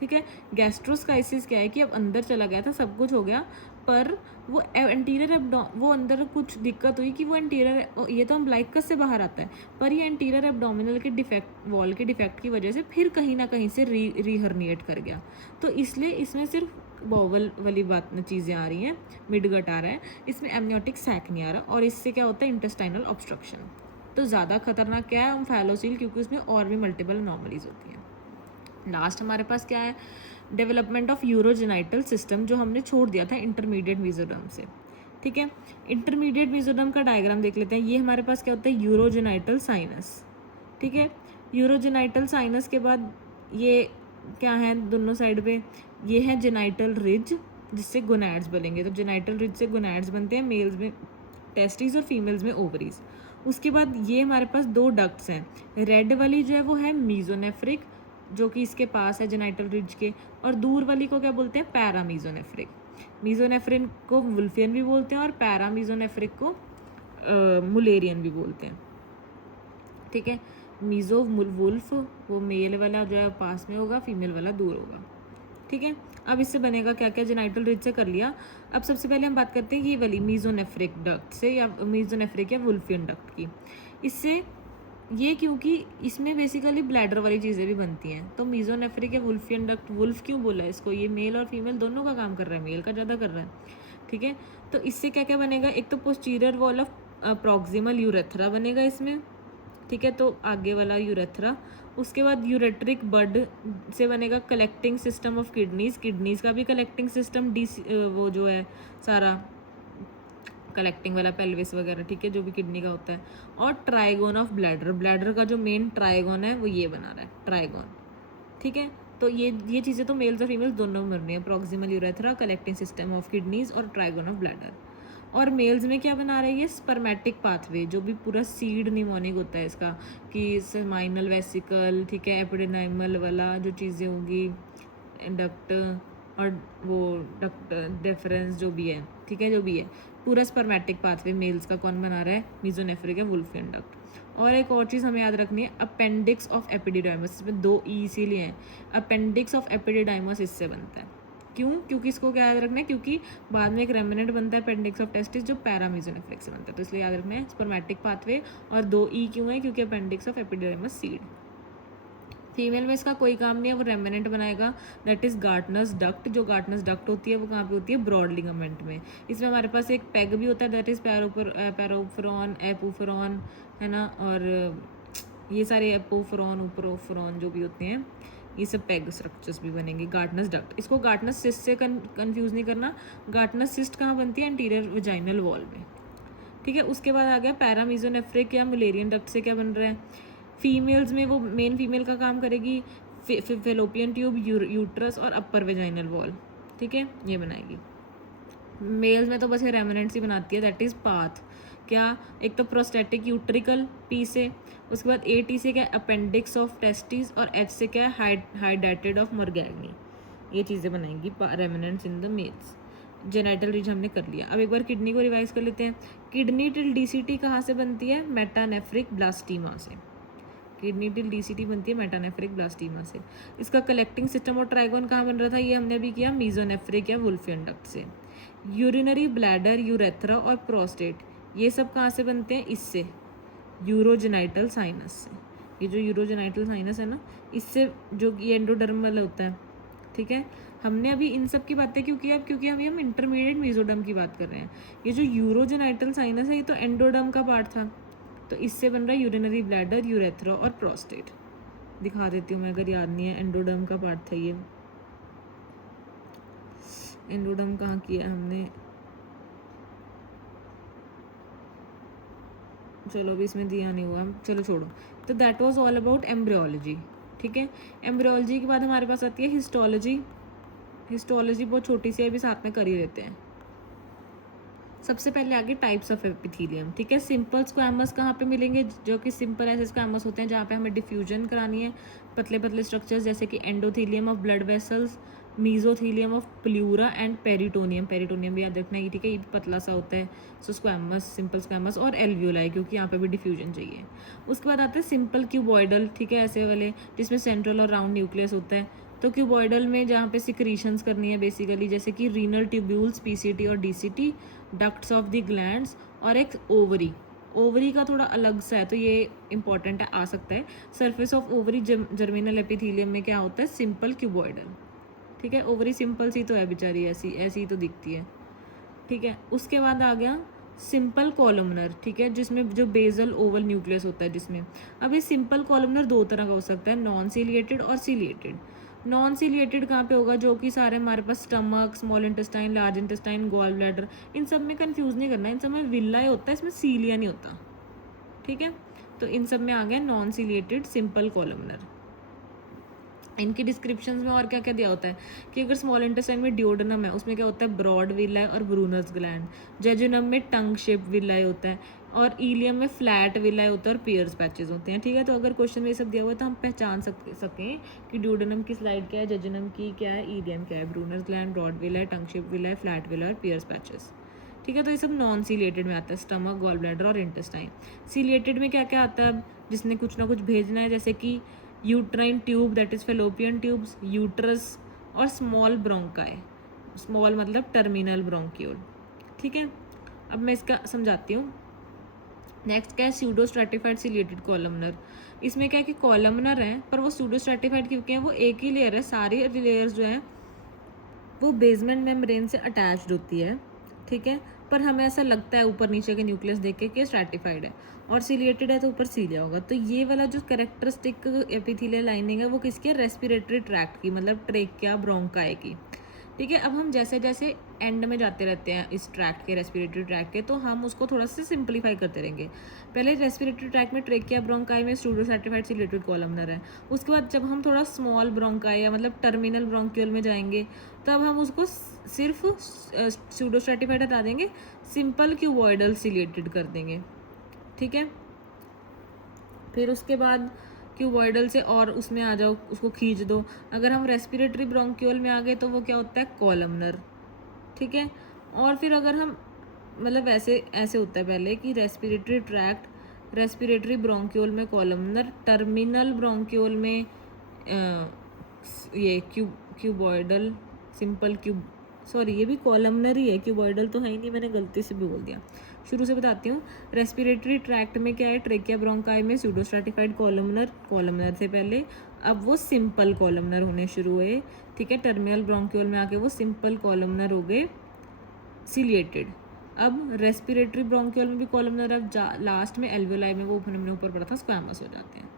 ठीक है, गैस्ट्रोस्काइसिस क्या है कि अब अंदर चला गया था, सब कुछ हो गया, पर वो एंटीरियर वो अंदर कुछ दिक्कत हुई कि वो एंटीरियर, ये तो अम्बलाइकस से बाहर आता है, पर ये एंटीरियर एब्डोमिनल के डिफेक्ट, वॉल के डिफेक्ट की वजह से फिर कहीं ना कहीं से रीहर्निएट कर गया। तो इसलिए इसमें सिर्फ बॉवल वाली बात चीज़ें आ रही हैं, मिडगट आ रहा है, इसमें एमनियोटिक सैक नहीं आ रहा, और इससे क्या होता है इंटेस्टाइनल ऑब्स्ट्रक्शन। तो ज़्यादा खतरनाक क्या है ओम्फैलोसील, क्योंकि उसमें और भी मल्टीपल अनोमलीज होती हैं। लास्ट हमारे पास क्या है, डेवलपमेंट ऑफ यूरोजेनाइटल सिस्टम, जो हमने छोड़ दिया था इंटरमीडिएट मीजोडर्म से। ठीक है, इंटरमीडिएट मीजोडर्म का डायग्राम देख लेते हैं। ये हमारे पास क्या होता है, यूरोजेनाइटल साइनस। ठीक है, यूरोजेनाइटल साइनस के बाद ये क्या है दोनों साइड पे, ये है जेनाइटल रिज, जिससे गोनैड्स बनेंगे। तो जेनाइटल रिज से गोनैड्स बनते हैं, मेल्स में टेस्टिस और फीमेल्स में ओवरीज। उसके बाद ये हमारे पास दो डक्ट्स हैं, रेड वाली जो है वो है मीजोनेफ्रिक, जो कि इसके पास है जेनाइटल रिज के, और दूर वाली को क्या बोलते हैं, पैरामीजोनेफ्रिक। मीजोनेफ्रिन को वुल्फियन भी बोलते हैं और पैरामीजोनेफ्रिक को मुलेरियन भी बोलते हैं। ठीक है, मीजो वुल्फ वो मेल वाला जो है पास में होगा, फीमेल वाला दूर होगा। ठीक है, अब इससे बनेगा क्या क्या, जेनाइटल रिज से कर लिया। अब सबसे पहले हम बात करते हैं ये वाली मीजोनेफ्रिक डक्ट से, या मीजोनेफ्रिक या वुल्फियन डक्ट की। इससे ये क्योंकि इसमें बेसिकली ब्लैडर वाली चीज़ें भी बनती हैं, तो मीजोनेफ्रिक या वुल्फियन डक्ट, वुल्फ क्यों बोला है इसको, ये मेल और फीमेल दोनों का काम कर रहा है, मेल का ज़्यादा कर रहा है। ठीक है, तो इससे क्या क्या बनेगा, एक तो posterior wall of proximal urethra बनेगा इसमें। ठीक है, तो आगे वाला यूरेथ्रा। उसके बाद यूरेट्रिक बड से बनेगा collecting system of kidneys, kidneys का भी कलेक्टिंग सिस्टम, वो जो है सारा कलेक्टिंग वाला पेल्विस वगैरह, ठीक है, जो भी किडनी का होता है। और ट्राइगोन ऑफ ब्लैडर, ब्लैडर का जो मेन ट्राइगोन है वो ये बना रहा है, ट्राइगोन। ठीक है, तो ये चीज़ें तो मेल्स और फीमेल्स दोनों में रही है, proximal urethra, collecting system of kidneys और ट्राइगोन ऑफ ब्लैडर। और मेल्स में क्या बना रही है, स्पर्मेटिक पाथवे, जो भी पूरा सीड निमोनिक होता है इसका, कि सेमाइनल वेसिकल, ठीक है, एपिडेनाइमल वाला जो चीज़ें होंगी, डक्ट और वो डक्ट डेफरेंस जो भी है, ठीक है, जो भी है पूरा स्पर्मेटिक पाथवे मेल्स का कौन बना रहा है, मीजोनेफ्रिक या वुल्फियन डक्ट। और एक और चीज़ हमें याद रखनी है, अपेंडिक्स ऑफ एपिडिडाइमस, इसमें 2 ई इसीलिए हैं, अपेंडिक्स ऑफ एपिडिडाइमस इससे बनता है। क्यों, क्योंकि इसको क्या याद रखना है, क्योंकि बाद में एक रेमिनेंट बनता है अपेंडिक्स ऑफ टेस्टिस जो पैरामीजोनेफ्रिक से बनता है, तो इसलिए याद रखना है स्पर्मेटिक पाथवे। और 2 ई क्यों है, क्योंकि appendix of epididymis seed. Female में इसका कोई काम नहीं है, वो रेमिनेंट बनाएगा, दैट इज गार्टनर्स डक्ट। जो गार्टनर्स डक्ट होती है वो कहाँ पे होती है, ब्रॉड लिगामेंट में। इसमें हमारे पास एक पेग भी होता है, दैट इज पैरोफरॉन, एपोफरॉन, है ना, और ये सारे एपोफरॉन, उपरोफरॉन जो भी होते हैं, ये सब पेग स्ट्रक्चर्स भी बनेंगे। गार्टनर्स डक्ट, इसको गार्टनर्स सिस्ट से कंफ्यूज नहीं करना। गार्टनर्स सिस्ट कहाँ बनती है, एंटीरियर वजाइनल वॉल में। ठीक है, उसके बाद आ गया पैरामीजोनेफ्रिक या मुलेरियन डक्ट से क्या बन रहा है, फीमेल्स में वो मेन फीमेल का काम करेगी, फेलोपियन ट्यूब, यूट्रस और अपर वेजाइनल वॉल। ठीक है, ये बनाएगी। मेल्स में तो बस ये रेमिनेंट्स ही बनाती है, दैट इज़ पाथ। क्या, एक तो प्रोस्टेटिक यूट्रिकल, पी से, उसके बाद ए टी से क्या अपेंडिक्स ऑफ टेस्टिस, और एच से क्या हाइडेटेड ऑफ मॉर्गैनी। ये चीज़ें बनाएंगी remnants in the mails. Genital ridge हमने कर लिया। अब एक बार किडनी को रिवाइज कर लेते हैं। किडनी टिल डीसीटी कहाँ से बनती है, मेटानेफ्रिक ब्लास्टीमा से। किडनी टिल डीसीटी बनती है मेटानेफ्रिक ब्लास्टीमा से। इसका कलेक्टिंग सिस्टम और ट्राइगोन कहाँ बन रहा था, ये हमने भी किया मीजोनेफ्रिक या वुल्फियन डक्ट से। यूरिनरी ब्लैडर, यूरेथ्रा और प्रोस्टेट, ये सब कहाँ से बनते हैं, इससे, यूरोजेनाइटल साइनस से। ये जो यूरोजेनाइटल साइनस है ना, इससे जो ये एंडोडर्मल होता है। ठीक है, हमने अभी इन सब की बातें क्यों किया, क्योंकि हम इंटरमीडिएट मीजोडर्म की बात कर रहे हैं। ये जो यूरोजेनाइटल साइनस है ये तो एंडोडर्म का पार्ट था, तो इससे बन रहा है यूरिनरी ब्लैडर, यूरेथ्रा और प्रोस्टेट। दिखा देती हूँ मैं अगर याद नहीं है, एंडोडर्म का पार्ट था ये। एंडोडर्म कहाँ किया हमने, चलो अभी इसमें दिया नहीं हुआ, चलो छोड़ो। तो that was all about embryology. ठीक है, एम्ब्रियोलॉजी के बाद हमारे पास आती है हिस्टोलॉजी। हिस्टोलॉजी बहुत छोटी सी है, भी साथ में कर ही लेते हैं। सबसे पहले आगे टाइप्स ऑफ एपिथीलियम, ठीक है। सिंपल स्क्वैमस कहाँ पे मिलेंगे, जो कि सिंपल ऐसे स्क्वैमस होते हैं जहाँ पे हमें डिफ्यूजन करानी है, पतले पतले स्ट्रक्चर्स जैसे कि endothelium of blood vessels, mesothelium of pleura and peritoneum. Peritoneum भी याद रखना है, ठीक है, ये भी पतला सा होता है। सो स्क्वैमस, सिंपल स्क्वैमस और एल्वियोलाई, क्योंकि यहाँ पे भी डिफ्यूजन चाहिए। उसके बाद आते हैं सिंपल क्यूबॉइडल, ठीक है, ऐसे वाले जिसमें सेंट्रल और राउंड न्यूक्लियस होता है। तो क्यूबॉइडल में जहाँ पे सिक्रीशंस करनी है बेसिकली, जैसे कि रीनल ट्यूब्यूल्स, पीसीटी और DCT, ducts of the glands और एक ओवरी। ओवरी का थोड़ा अलग सा है, तो ये इंपॉर्टेंट है, आ सकता है। Surface of ovary germinal epithelium में क्या होता है, सिंपल क्यूबॉइडल, ठीक है। ओवरी सिंपल सी तो है बेचारी, ऐसी ऐसी तो दिखती है, ठीक है। उसके बाद आ गया सिंपल कॉलमनर, ठीक है, जिसमें जो बेजल ओवल न्यूक्लियस होता है जिसमें। अब ये सिंपल कॉलमनर दो तरह का हो सकता है, नॉन सीलिएटेड और सीलिएटेड। नॉन सीलिएटेड कहाँ पे होगा, जो कि सारे हमारे पास stomach, small intestine, large intestine, gall bladder, इन सब में कंफ्यूज नहीं करना, इन सब में विल्ला होता है, इसमें सीलिया नहीं होता, ठीक है। तो इन सब में आ गया नॉन सीलिएटेड सिंपल कॉलमनर। इनकी डिस्क्रिप्शन में और क्या क्या दिया होता है कि अगर स्मॉल इंटेस्टाइन में ड्यूोडेनम है, उसमें क्या होता है, ब्रॉड विलाई और ब्रूनस ग्लैंड। जेजुनम में टंग शेप विलाई होता है, और इलियम में फ्लैट विलाई होता है और पियर्स पैचेस होते हैं, ठीक है। तो अगर क्वेश्चन में ये सब दिया हुआ है तो हम पहचान सकें कि ड्यूोडेनम की स्लाइड क्या है, जेजुनम की क्या है, इलियम क्या है, ब्रूनस ग्लैंड, ब्रॉड विलाई, टंग शेप विलाई, फ्लैट विलाई और पियर्स पैचेस, ठीक है। तो ये सब नॉन सीलिएटेड में आता है, स्टमक, गॉल ब्लैडर और इंटेस्टाइन। सीलिएटेड में क्या क्या आता है, अब जिसने कुछ ना कुछ भेजना है, जैसे कि uterine tube, that is fallopian tubes, uterus और स्मॉल ब्रोंकाई। स्मॉल मतलब टर्मिनल ब्रोंक्यूल, ठीक है। अब मैं इसका समझाती हूँ। नेक्स्ट क्या है, सूडो स्ट्रेटिफाइड सीलिएटेड कॉलमनर। इसमें क्या है कि कॉलमनर है, पर वो सूडो स्ट्रेटिफाइड क्योंकि है, वो एक ही लेयर है, सारी लेयर्स जो है वो बेसमेंट मेम्ब्रेन से अटैच्ड होती है, ठीक है। पर हमें ऐसा लगता है ऊपर नीचे के न्यूक्लियस देख के कि स्ट्रैटिफाइड है, और सीलिएटेड है तो ऊपर सीलिया होगा। तो ये वाला जो कैरेक्टरिस्टिक एपिथेलियल लाइनिंग है वो किसकी है, रेस्पिरेटरी ट्रैक्ट की, मतलब ट्रेकिया ब्रोंकाई की, ठीक है। अब हम जैसे जैसे एंड में जाते रहते हैं इस ट्रैक्ट के, रेस्पिरेटरी ट्रैक्ट के, तो हम उसको थोड़ा सा सिंप्लीफाई करते रहेंगे। पहले रेस्पिरेटरी ट्रैक्ट में ट्रेकिया ब्रोंकाई में सूडो स्ट्रैटिफाइड सीलिएटेड कॉलमनर है। उसके बाद जब हम थोड़ा स्मॉल ब्रोंकाई या मतलब टर्मिनल ब्रोंक्यूल में जाएंगे, तब हम उसको सिर्फ सूडो स्ट्रैटिफाइड हटा देंगे, सिंपल क्यूबॉइडल सीलिएटेड कर देंगे, ठीक है। फिर उसके बाद क्यूबॉइडल से और उसमें आ जाओ, उसको खींच दो। अगर हम रेस्पिरेटरी ब्रोंक्यूल में आ गए तो वो क्या होता है, कॉलमनर, ठीक है। और फिर अगर हम मतलब ऐसे ऐसे होता है पहले कि रेस्पिरेटरी ट्रैक्ट, रेस्पिरेटरी ब्रोंक्यूल में कॉलमनर, टर्मिनल ब्रोंक्यूल में ये क्यूबॉइडल, सिंपल क्यूब, सॉरी ये भी कॉलमनर ही है, क्यूबॉइडल तो है ही नहीं, मैंने गलती से भी बोल दिया। शुरू से बताती हूँ। रेस्पिरेटरी ट्रैक्ट में क्या है, ट्रेकिया ब्रोंकाई में सूडो स्ट्रैटिफाइड कॉलमनर, कॉलमनर थे पहले, अब वो सिंपल कॉलमनर होने शुरू हुए, ठीक है। टर्मिनल ब्रोंक्यूल में आके वो सिंपल कॉलमनर हो गए सीलिएटेड। अब रेस्पिरेटरी ब्रोंक्यूल में भी कॉलमनर, अब लास्ट में एल्वियोलाई में वो हमने ऊपर पढ़ा था स्क्वैमस हो जाते हैं,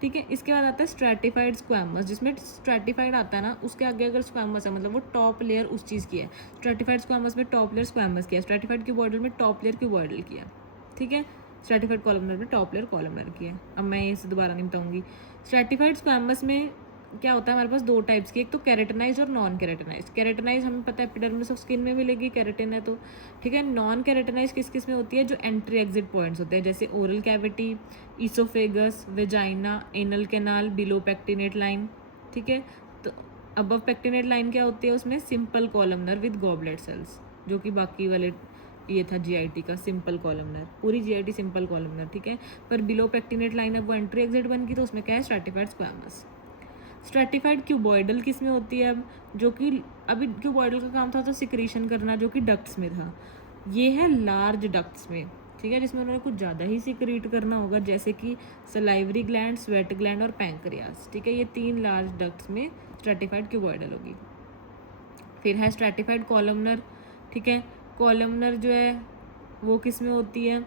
ठीक है। इसके बाद आता है स्ट्रैटिफाइड स्क्वैमस, जिसमें स्ट्रैटिफाइड आता है ना, उसके आगे अगर स्क्वैमस है मतलब वो टॉप लेयर उस चीज़ की है। स्ट्रैटिफाइड स्क्वैमस में टॉप लेयर स्क्वैमस की है, स्ट्रैटिफाइड क्यूबॉइडल में टॉप लेयर क्यूबॉइडल की है, ठीक है। स्ट्रैटिफाइड कॉलमनर में टॉप लेयर कॉलमनर की है। अब मैं इसे दोबारा नहीं बताऊंगी। स्ट्रैटिफाइड स्क्वैमस में क्या होता है, हमारे पास दो टाइप्स की, एक तो कैरेटनाइज और नॉन कैरेटनाइज। कैरेटनाइज हमें पता है एपिडर्मिस ऑफ स्किन में मिलेगी, कैरेटिन है तो, ठीक है। नॉन कैरेटनाइज किस किस में होती है, जो एंट्री एग्जिट पॉइंट्स होते हैं, जैसे oral cavity, oesophagus, vagina, anal canal, below pectinate line, ठीक है। तो अबव पेक्टिनेट लाइन क्या होती है, उसमें simple columnar with goblet cells, जो कि बाकी वाले ये था जीआईटी का सिंपल कॉलमनर, पूरी जीआईटी सिंपल कॉलमनर, ठीक है। पर बिलो पेक्टिनेट लाइन है वो एंट्री एग्जिट बन गई, तो उसमें क्या है, स्ट्रैटिफाइड स्क्वैमस। स्ट्रैटिफाइड क्यूबॉइडल किस में होती है, अब जो कि अभी क्यूबॉइडल का काम था तो सिक्रीशन करना, जो कि डक्ट्स में था। ये है लार्ज डक्ट्स में, ठीक है, जिसमें उन्होंने कुछ ज़्यादा ही सिक्रीट करना होगा, जैसे कि सलाइवरी ग्लैंड, स्वेट ग्लैंड और पैंक्रियास, ठीक है। ये तीन लार्ज डक्ट्स में स्ट्रैटिफाइड क्यूबॉइडल होगी। फिर है स्ट्रैटिफाइड कॉलमनर, ठीक है। कॉलमनर जो है वो किस में होती है,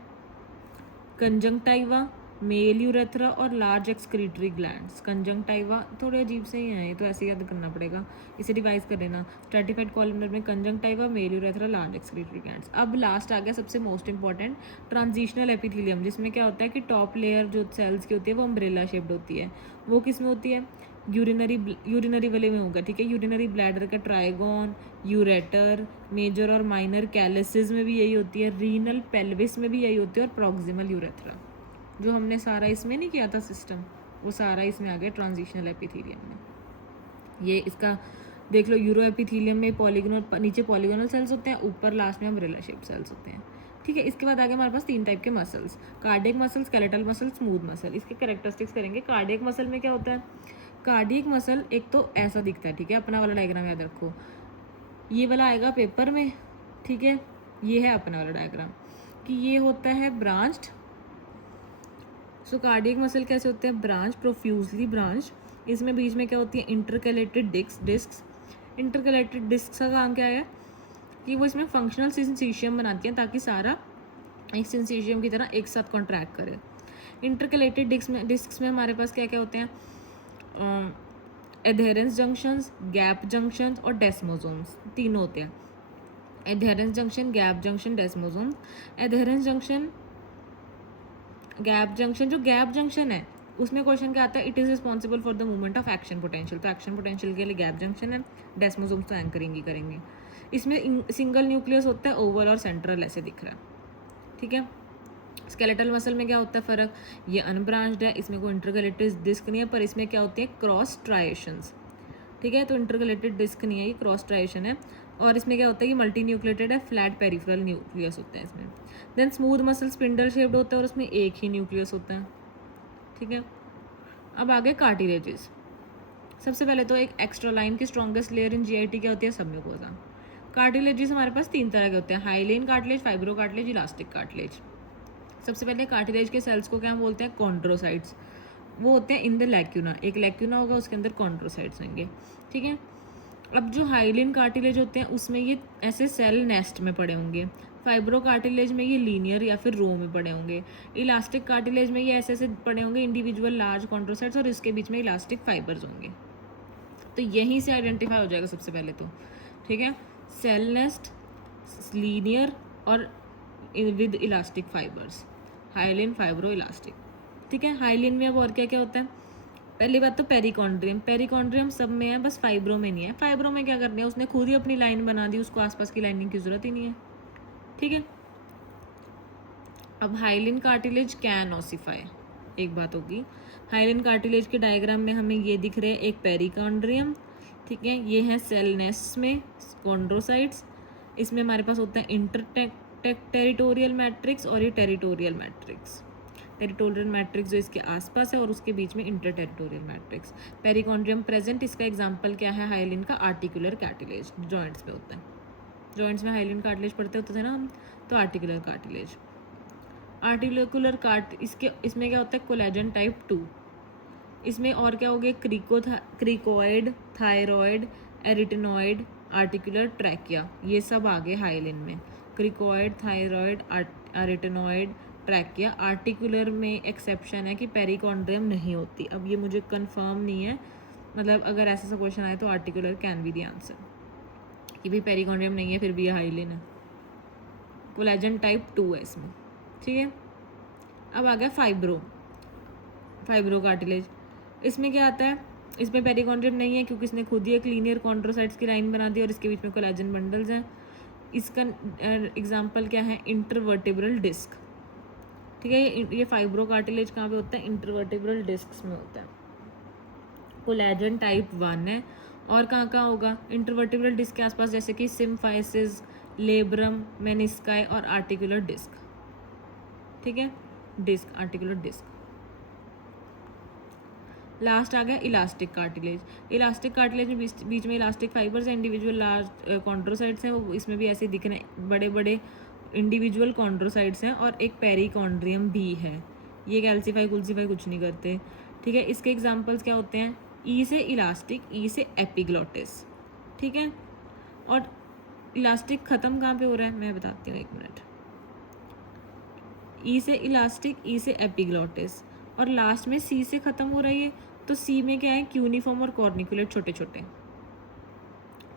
कंजंक्टाइवा, मेल यूरेथ्रा और लार्ज एक्सक्रीटरी ग्लैंड्स। कंजंक्टाइवा थोड़े अजीब से ही हैं ये, तो ऐसे याद करना पड़ेगा, इसे रिवाइज कर लेना। स्ट्रैटिफाइड कॉलमनर में conjunctiva, male urethra, large excretory glands. अब लास्ट आ गया सबसे मोस्ट इंपॉर्टेंट, ट्रांजिशनल एपिथेलियम, जिसमें क्या होता है कि टॉप लेयर जो सेल्स की होती है वो अम्ब्रेला शेप्ड होती है। वो किस में होती है, यूरिनरी वाले में होगा, ठीक है। यूरिनरी ब्लैडर का ट्राइगोन, यूरेटर, मेजर और माइनर कैलिसेस में भी यही होती है, रीनल पेल्विस में भी यही होती है, और प्रॉक्सिमल यूरेथ्रा। जो हमने सारा इसमें नहीं किया था सिस्टम, वो सारा इसमें आ गया ट्रांजिशनल एपिथेलियम में। ये इसका देख लो, यूरो एपिथेलियम में पॉलीगोनल, नीचे पॉलीगोनल सेल्स होते हैं, ऊपर लास्ट में अम्ब्रेला शेप सेल्स होते हैं, ठीक है। इसके बाद आगे हमारे पास 3 टाइप के muscles, cardiac muscle, skeletal muscle, smooth muscle. इसके कैरेक्टरिस्टिक्स करेंगे। कार्डियक मसल में क्या होता है? कार्डियक मसल एक तो ऐसा दिखता है, ठीक है, अपना वाला डायग्राम याद रखो, ये वाला आएगा पेपर में, ठीक है। ये है अपना वाला डायग्राम कि ये होता है ब्रांच्ड। सो कार्डियक मसल कैसे होते हैं? Branch, profusely branch. इसमें बीच में क्या होती है? Intercalated discus. इंटरकैलेटेड डिस्क का काम क्या है कि वो इसमें फंक्शनल सिंसीशियम बनाती हैं ताकि सारा एक सिंसीशियम की तरह एक साथ कॉन्ट्रैक्ट करे। इंटरकैलेटेड डिस्क्स में हमारे पास क्या क्या होते हैं? एडहेरेंस जंक्शंस, गैप जंक्शंस और डेस्मोसोम्स, तीनों होते हैं। Adherence junction, gap junction, desmosomes. Adherence junction, gap junction, जो गैप जंक्शन है उसमें क्वेश्चन क्या आता है? It is responsible for the movement of action potential. तो एक्शन पोटेंशियल के लिए गैप जंक्शन है। डेस्मोसोम्स तो एंकरिंग ही करेंगे। इसमें सिंगल न्यूक्लियस होता है, ओवल और सेंट्रल ऐसे दिख रहा है, ठीक है। स्केलेटल मसल में क्या होता है फ़र्क? ये अनब्रांच्ड है, इसमें कोई इंटरकैलेटेड डिस्क नहीं है, पर इसमें क्या होती है? क्रॉस स्ट्राइएशंस, ठीक है। तो इंटरकैलेटेड डिस्क नहीं है, ये क्रॉस स्ट्राइएशन है। और इसमें क्या होता है? ये मल्टी न्यूक्लिएटेड है, फ्लैट पेरिफेरल न्यूक्लियस होते हैं इसमें। Then smooth muscle spindle shaped होता है और उसमें एक ही न्यूक्लियस होता है, ठीक है। अब आगे कार्टिलेजेस। सबसे पहले तो एक एक्स्ट्रा लाइन की स्ट्रॉन्गेस्ट लेयर इन जीआईटी क्या होती है? सबम्यूकोसा। कार्टिलेजेस हमारे पास 3 तरह के होते हैं, hyaline cartilage, fibro cartilage, elastic cartilage. सबसे पहले कार्टिलेज के सेल्स को क्या बोलते हैं? कॉन्ड्रोसाइट्स। वो होते हैं इन द लैक्यूना, एक लैक्यूना होगा उसके अंदर कॉन्ड्रोसाइट्स होंगे, ठीक है। अब जो हाइलिन कार्टिलेज होते हैं उसमें ये ऐसे सेल नेस्ट में पड़े होंगे। फाइब्रो कार्टिलेज में ये लीनियर या फिर रो में पड़े होंगे। इलास्टिक कार्टिलेज में ये ऐसे ऐसे पड़े होंगे इंडिविजुअल लार्ज कॉन्ड्रोसाइट्स, और इसके बीच में इलास्टिक फाइबर्स होंगे। तो यहीं से आइडेंटिफाई हो जाएगा सबसे पहले तो, ठीक है। सेल नेस्ट, लीनियर और with elastic fibres, hyaline, fibro, elastic, ठीक है। हाइलिन में अब और क्या क्या होता है? पहली बात तो पेरिकॉन्ड्रियम। पेरिकॉन्ड्रियम सब में है, बस फाइब्रो में नहीं है। फाइब्रो में क्या करनी है? उसने खुद ही अपनी लाइन बना दी, उसको आसपास की लाइनिंग की जरूरत ही नहीं है, ठीक है। अब हाइलिन कार्टिलेज कैन ऑसिफाई, एक बात होगी। हाइलिन कार्टिलेज के डायग्राम में हमें ये दिख रहे हैं, एक पेरिकॉन्ड्रियम, ठीक है, ये है सेल नेस्ट में कॉन्ड्रोसाइट्स। इसमें हमारे पास होता है इंटर टेरिटोरियल मैट्रिक्स और ये टेरिटोरियल मैट्रिक्स। टेरिटोरियल मैट्रिक्स जो इसके आसपास है और उसके बीच में inter territorial matrix. Perichondrium present, इसका एग्जांपल क्या है? हाइलिन का आर्टिकुलर कार्टिलेज, जॉइंट्स में होता है। जॉइंट्स में हाइलिन कार्टिलेज पढ़ते होते थे ना हम, तो आर्टिकुलर कार्टिलेज। आर्टिकुलर इसमें क्या होता है? Collagen type 2। इसमें और क्या हो गया? क्रिकोइड, थायरॉयड, एरिटेनॉइड, आर्टिकुलर ट्रैकिया, ये सब आ गए हाइलिन में। Cricoid, thyroid, एरिटेनॉइड, trachea. आर्टिकुलर में एक्सेप्शन है कि पेरिकॉन्ड्रियम नहीं होती। अब ये मुझे कंफर्म नहीं है, मतलब अगर ऐसा सा क्वेश्चन आए तो articular can be the answer, कि भी पेरिकॉन्ड्रियम नहीं है फिर भी ये हाइलिन है। कोलेजन टाइप 2 है इसमें, ठीक है। अब आ गया फाइब्रो कार्टिलेज। इसमें क्या आता है? इसमें पेरिकॉन्ड्रियम नहीं है क्योंकि इसने खुद ही एक लीनियर कॉन्ड्रोसाइट्स की लाइन बना दी और इसके बीच में कोलेजन बंडल्स हैं। इसका एग्जांपल क्या है? इंटरवर्टिब्रल डिस्क, ठीक है। ये फाइब्रो कार्टिलेज कहाँ पे होता है? इंटरवर्टिब्रल डिस्क में होता है। कोलेजन टाइप 1 है। और कहाँ होगा? इंटरवर्टिब्रल डिस्क के आसपास, जैसे कि सिम्फाइसिस, लेब्रम, मेनिस्काई और आर्टिकुलर डिस्क, ठीक है। Disc, articular disc. लास्ट आ गया इलास्टिक कार्टिलेज। इलास्टिक कार्टिलेज में बीच में इलास्टिक फाइबर्स हैं, इंडिविजुअल लार्ज कॉन्ड्रोसाइट्स हैं, वो इसमें भी ऐसे दिख रहे हैं, बड़े बड़े इंडिविजुअल कॉन्ड्रोसाइट्स हैं, और एक पेरिकॉन्ड्रियम भी है। ये कैल्सीफाई कुल्सीफाई कुछ नहीं करते, ठीक है। इसके एग्जांपल्स क्या होते हैं? ई से इलास्टिक, ई से एपिग्लोटिस, ठीक है। और इलास्टिक ख़त्म कहाँ पे हो रहा है मैं बताती हूँ, 1 मिनट। ई से इलास्टिक, ई से एपिग्लोटिस, और लास्ट में सी से ख़त्म हो रही है। तो सी में क्या है? क्यूनिफॉर्म और कॉर्निकुलेट, छोटे छोटे,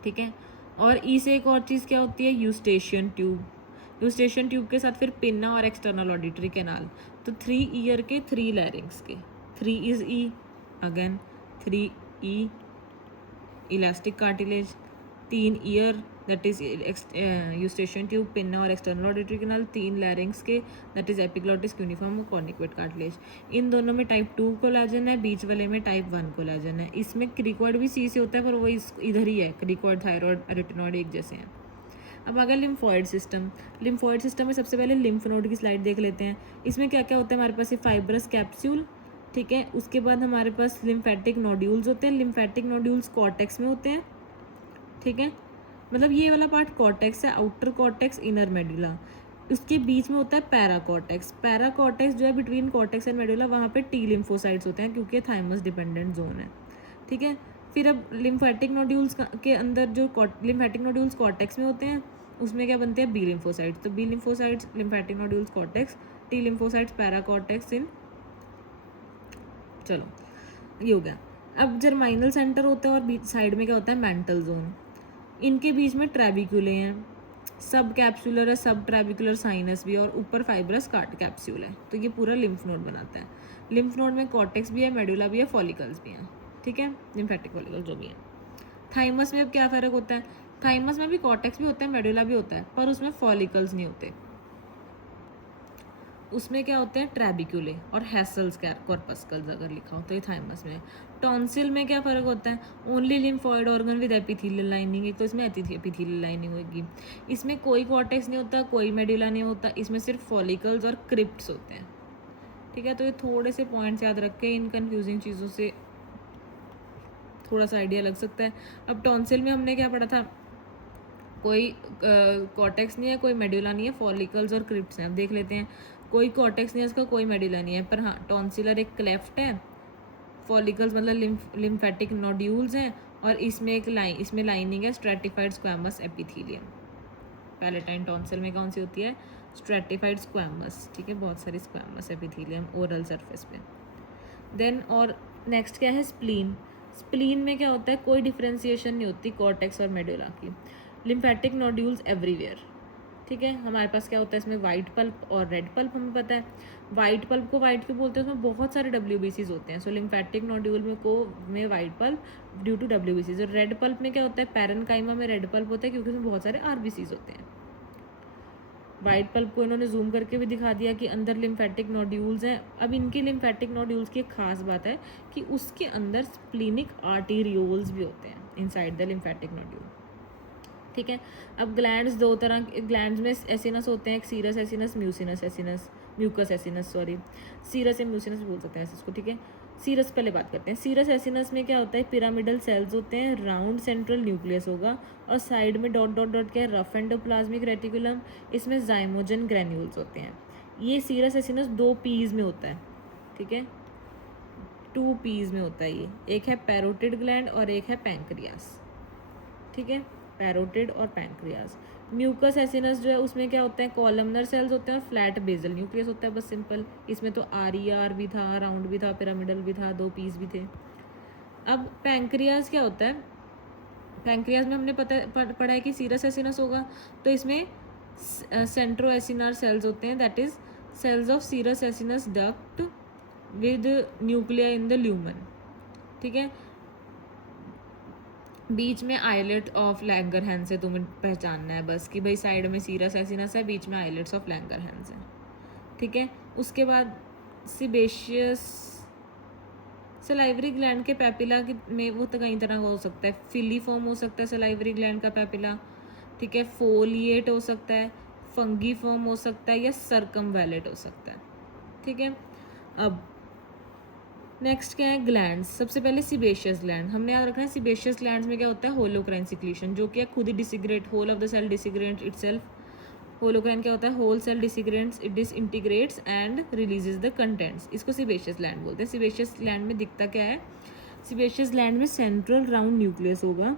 ठीक है। और ई से एक और चीज़ क्या होती है? Eustachian tube. यूस्टेशियन ट्यूब के साथ फिर पिन्ना और एक्सटर्नल ऑडिटरी कैनाल। तो 3 ईयर के 3 लैरिंग्स के, 3 is E, again 3 E elastic cartilage, 3 year that is Eustachian tube, pinna और एक्सटर्नल ऑडिटरी कैनाल, 3 लैरिंग्स के दैट इज एपिग्लॉटिस, क्यूनिफॉर्म और कॉर्निकेट कार्टिलेज। इन दोनों में टाइप 2 कोलाजन है, बीच वाले में टाइप 1 कोलाजन है। इसमें क्रिकॉइड भी सी से होता है पर वो इधर ही है, क्रिकॉइड, थायरॉइड, रेटिनॉइड एक जैसे हैं। अब आगे लिम्फॉइड सिस्टम। लिम्फॉइड सिस्टम में सबसे पहले लिम्फ नोड की स्लाइड देख लेते हैं। इसमें क्या क्या होता है हमारे पास, ये फाइब्रस कैप्सूल, ठीक है। उसके बाद हमारे पास लिम्फेटिक नोड्यूल्स होते हैं। लिम्फेटिक नोड्यूल्स कॉर्टेक्स में होते हैं, ठीक है। मतलब ये वाला पार्ट कॉर्टेक्स है, आउटर कॉर्टेक्स, इनर मेडुला। उसके बीच में होता है पैराकॉर्टेक्स। पैराकॉर्टेक्स जो है बिटवीन कॉर्टेक्स एंड मेडुला, वहाँ पे टी लिम्फोसाइट्स होते हैं क्योंकि थाइमस डिपेंडेंट जोन है, ठीक है। फिर अब लिम्फेटिक नोड्यूल्स के अंदर जो लिम्फेटिक नोड्यूल्स कॉर्टेक्स में होते हैं उसमें क्या बनते हैं, बी लिम्फोसाइट्स। तो B lymphocytes lymphatic nodules cortex, T lymphocytes paracortex in, चलो ये हो गया। अब जर्माइनल सेंटर होता है और बीच साइड में क्या होता है, मेंटल जोन। इनके बीच में ट्रेबिक्यूले हैं, सब कैप्सुलर है, सब ट्रेबिकुलर साइनस भी, और ऊपर फाइब्रस कार्ट कैप्सूल है। तो ये पूरा लिम्फ नोड बनाता है। लिम्फ नोड में कॉर्टेक्स भी है, मेडुला भी है, फॉलिकल्स भी हैं, ठीक है, लिम्फेटिक फॉलिकल जो भी है। थाइमस में अब क्या फ़र्क होता है, थाइमस में भी कॉर्टेक्स भी होता है, मेडुला भी होता है, पर उसमें फॉलिकल्स नहीं होते। उसमें क्या होते हैं, ट्रेबिक्यूले और हैसल्स कॉर्पस्कल्स अगर लिखा हो तो ये थाइमस में। टॉन्सिल में क्या फ़र्क होता है, only lymphoid organ with epithelial lining, एक तो इसमें एपिथेलियल लाइनिंग होगी। इसमें कोई कॉर्टेक्स नहीं होता, कोई मेडुला नहीं होता, इसमें सिर्फ फॉलिकल्स और क्रिप्ट्स होते हैं, ठीक है। तो ये थोड़े से पॉइंट्स याद रख के इन कन्फ्यूजिंग चीज़ों से थोड़ा सा आइडिया लग सकता है। अब टॉन्सिल में हमने क्या पढ़ा था, कोई कॉर्टेक्स नहीं है, कोई मेडुला नहीं है, फॉलिकल्स और क्रिप्ट्स हैं। अब देख लेते हैं, कोई कॉर्टेक्स नहीं है, इसका कोई मेडुला नहीं है, पर हाँ टॉन्सिलर एक क्लेफ्ट है, फॉलिकल्स मतलब लिम्फेटिक नोड्यूल्स हैं, और इसमें एक इसमें लाइनिंग है, stratified squamous epithelium. Palatine tonsil में कौन सी होती है, स्ट्रेटिफाइड स्क्वैमस, ठीक है, बहुत सारी स्क्वैमस एपिथेलियम ओरल सरफेस पे। देन और नेक्स्ट क्या है, स्प्लीन। स्प्लीन में क्या होता है, कोई डिफ्रेंसिएशन नहीं होती कॉर्टेक्स और मेडुला की। लिम्फेटिक नोड्यूल्स एवरीवेयर, ठीक है। हमारे पास क्या होता है इसमें, वाइट पल्प और रेड पल्प, हमें पता है। वाइट पल्प को वाइट क्यों बोलते हैं, उसमें बहुत सारे WBCs होते हैं। सो लिम्फेटिक नोड्यूल में white pulp due to WBCs। और रेड पल्प में क्या होता है, पैरेनकाइमा में रेड पल्प होता है क्योंकि उसमें बहुत सारे RBCs होते हैं। वाइट पल्प को इन्होंने जूम करके भी दिखा दिया कि अंदर लिम्फेटिक नोड्यूल्स हैं। अब इनके लिम्फेटिक नोड्यूल्स की एक खास बात है कि उसके अंदर स्प्लीनिक आर्टेरियोल्स भी होते हैं इनसाइड द लिम्फेटिक नोड्यूल, ठीक है। अब ग्लैंड्स दो तरह के ग्लैंड्स में एसिनस होते हैं, एक serous acinus, mucous acinus, sorry, serous या म्यूसिनस बोल सकते हैं इसको, ठीक है। सीरस पहले बात करते हैं। सीरस एसिनस में क्या होता है, पिरामिडल सेल्स होते हैं, राउंड सेंट्रल न्यूक्लियस होगा, और साइड में डॉट डॉट डॉट क्या है, रफ एंडोप्लाज्मिक रेटिकुलम, इसमें जाइमोजन ग्रेन्यूल्स होते हैं। ये सीरस एसिनस 2 पीज में होता है, ठीक है, 2 पीज में होता है ये। एक है पैरोटिड ग्लैंड और एक है पैंक्रियास, ठीक है, पैरोटिड और पैंक्रियास। म्यूकस एसिनस जो है उसमें क्या होता है, कॉलमनर सेल्स होते हैं और फ्लैट बेजल न्यूक्लियस होता है, बस सिंपल। इसमें तो RER भी था, राउंड भी था, पिरामिडल भी था, 2 पीस भी थे। अब पैंक्रियास क्या होता है, पैंक्रियास में हमने पढ़ा है कि सीरस एसिनस होगा, तो इसमें सेंट्रो एसिनार सेल्स होते हैं, that is cells of serous acinus duct with nuclei in the lumen, ठीक है। बीच में आइलेट ऑफ लैंगरहैंस से तुम्हें पहचानना है बस कि भाई साइड में सीरस एसिनस है, बीच में आइलेट्स ऑफ लैंगरहैंस है, ठीक है। उसके बाद सिबेशियस सलाइवरी ग्लैंड के पैपिला में वो तो कई तरह का हो सकता है, फिलीफॉर्म हो सकता है सलाइवरी ग्लैंड का पैपिला, ठीक है, फोलिएट हो सकता है, फंगीफॉर्म हो सकता है, या सर्कमवैलेट हो सकता है, ठीक है। अब नेक्स्ट क्या है, ग्लैंड्स। सबसे पहले सिबेशियस ग्लैंड, हमने याद रखना है सिबेशियस ग्लैंड्स में क्या होता है, होलोक्राइन सिक्रीशन, जो कि खुद ही disintegrate, whole of the cell disintegrate itself. Holocrine क्या होता है, whole cell disintegrates, it disintegrates and releases the contents, इसको सिबेशियस ग्लैंड बोलते हैं। सिबेशियस ग्लैंड में दिखता क्या है, सिबेशियस ग्लैंड में सेंट्रल राउंड न्यूक्लियस होगा,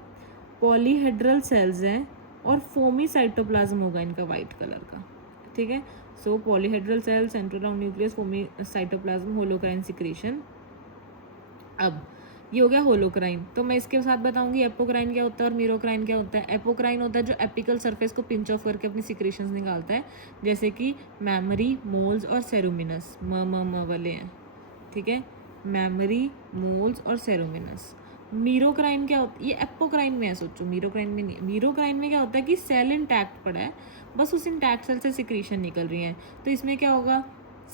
पॉलीहेड्रल सेल्स हैं, और फोमी साइटोप्लाज्म होगा इनका वाइट कलर का, ठीक है। So polyhedral cell, central round nucleus, foamy cytoplasm, holocrine secretion. अब ये हो गया होलोक्राइन। तो मैं इसके साथ बताऊंगी एपोक्राइन क्या होता है और मीरोक्राइन क्या होता है। एपोक्राइन होता है जो एपिकल सरफेस को पिंच ऑफ करके अपनी सिक्रीशंस निकालता है, जैसे कि मैमरी, मोल्स और सेरुमिनस, म वाले हैं, ठीक है, मैमरी, मोल्स और सेरुमिनस। मीरोक्राइन क्या होता है, ये एपोक्राइन में है, सोचो मीरोक्राइन में नहीं। मीरोक्राइन में क्या होता है कि सेल इंटैक्ट पड़ा है, बस उस इंटैक्ट सेल से सिक्रीशन निकल रही है। तो इसमें क्या होगा,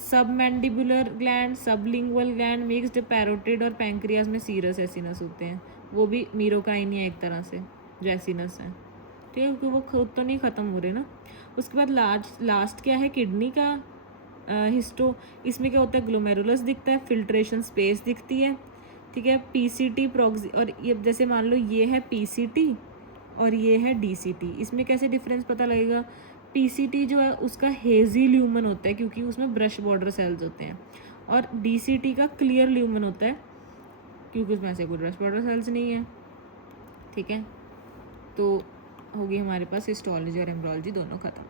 सब mandibular gland, sublingual gland, mixed parotid और पैंक्रियाज में सीरस एसिनस होते हैं, वो भी मीरोक्राइन ही है एक तरह से, जो एसिनस है, ठीक है, क्योंकि वो खुद तो नहीं ख़त्म हो रहे ना। उसके बाद लास्ट क्या है, किडनी का हिस्टो। इसमें क्या होता है, ग्लोमेरुलस दिखता है, फिल्ट्रेशन स्पेस दिखती है, ठीक है, पीसीटी प्रोक्सी, और ये जैसे मान लो ये है पीसीटी और ये है डीसीटी। इसमें कैसे डिफरेंस पता लगेगा, पीसीटी जो है उसका हेजी ल्यूमन होता है क्योंकि उसमें ब्रश बॉर्डर सेल्स होते हैं, और डीसीटी का क्लियर ल्यूमन होता है क्योंकि उसमें ऐसे कोई ब्रश बॉर्डर सेल्स नहीं है, ठीक है। तो होगी हमारे पास हिस्टोलॉजी और एम्ब्रियोलॉजी दोनों ख़त्म।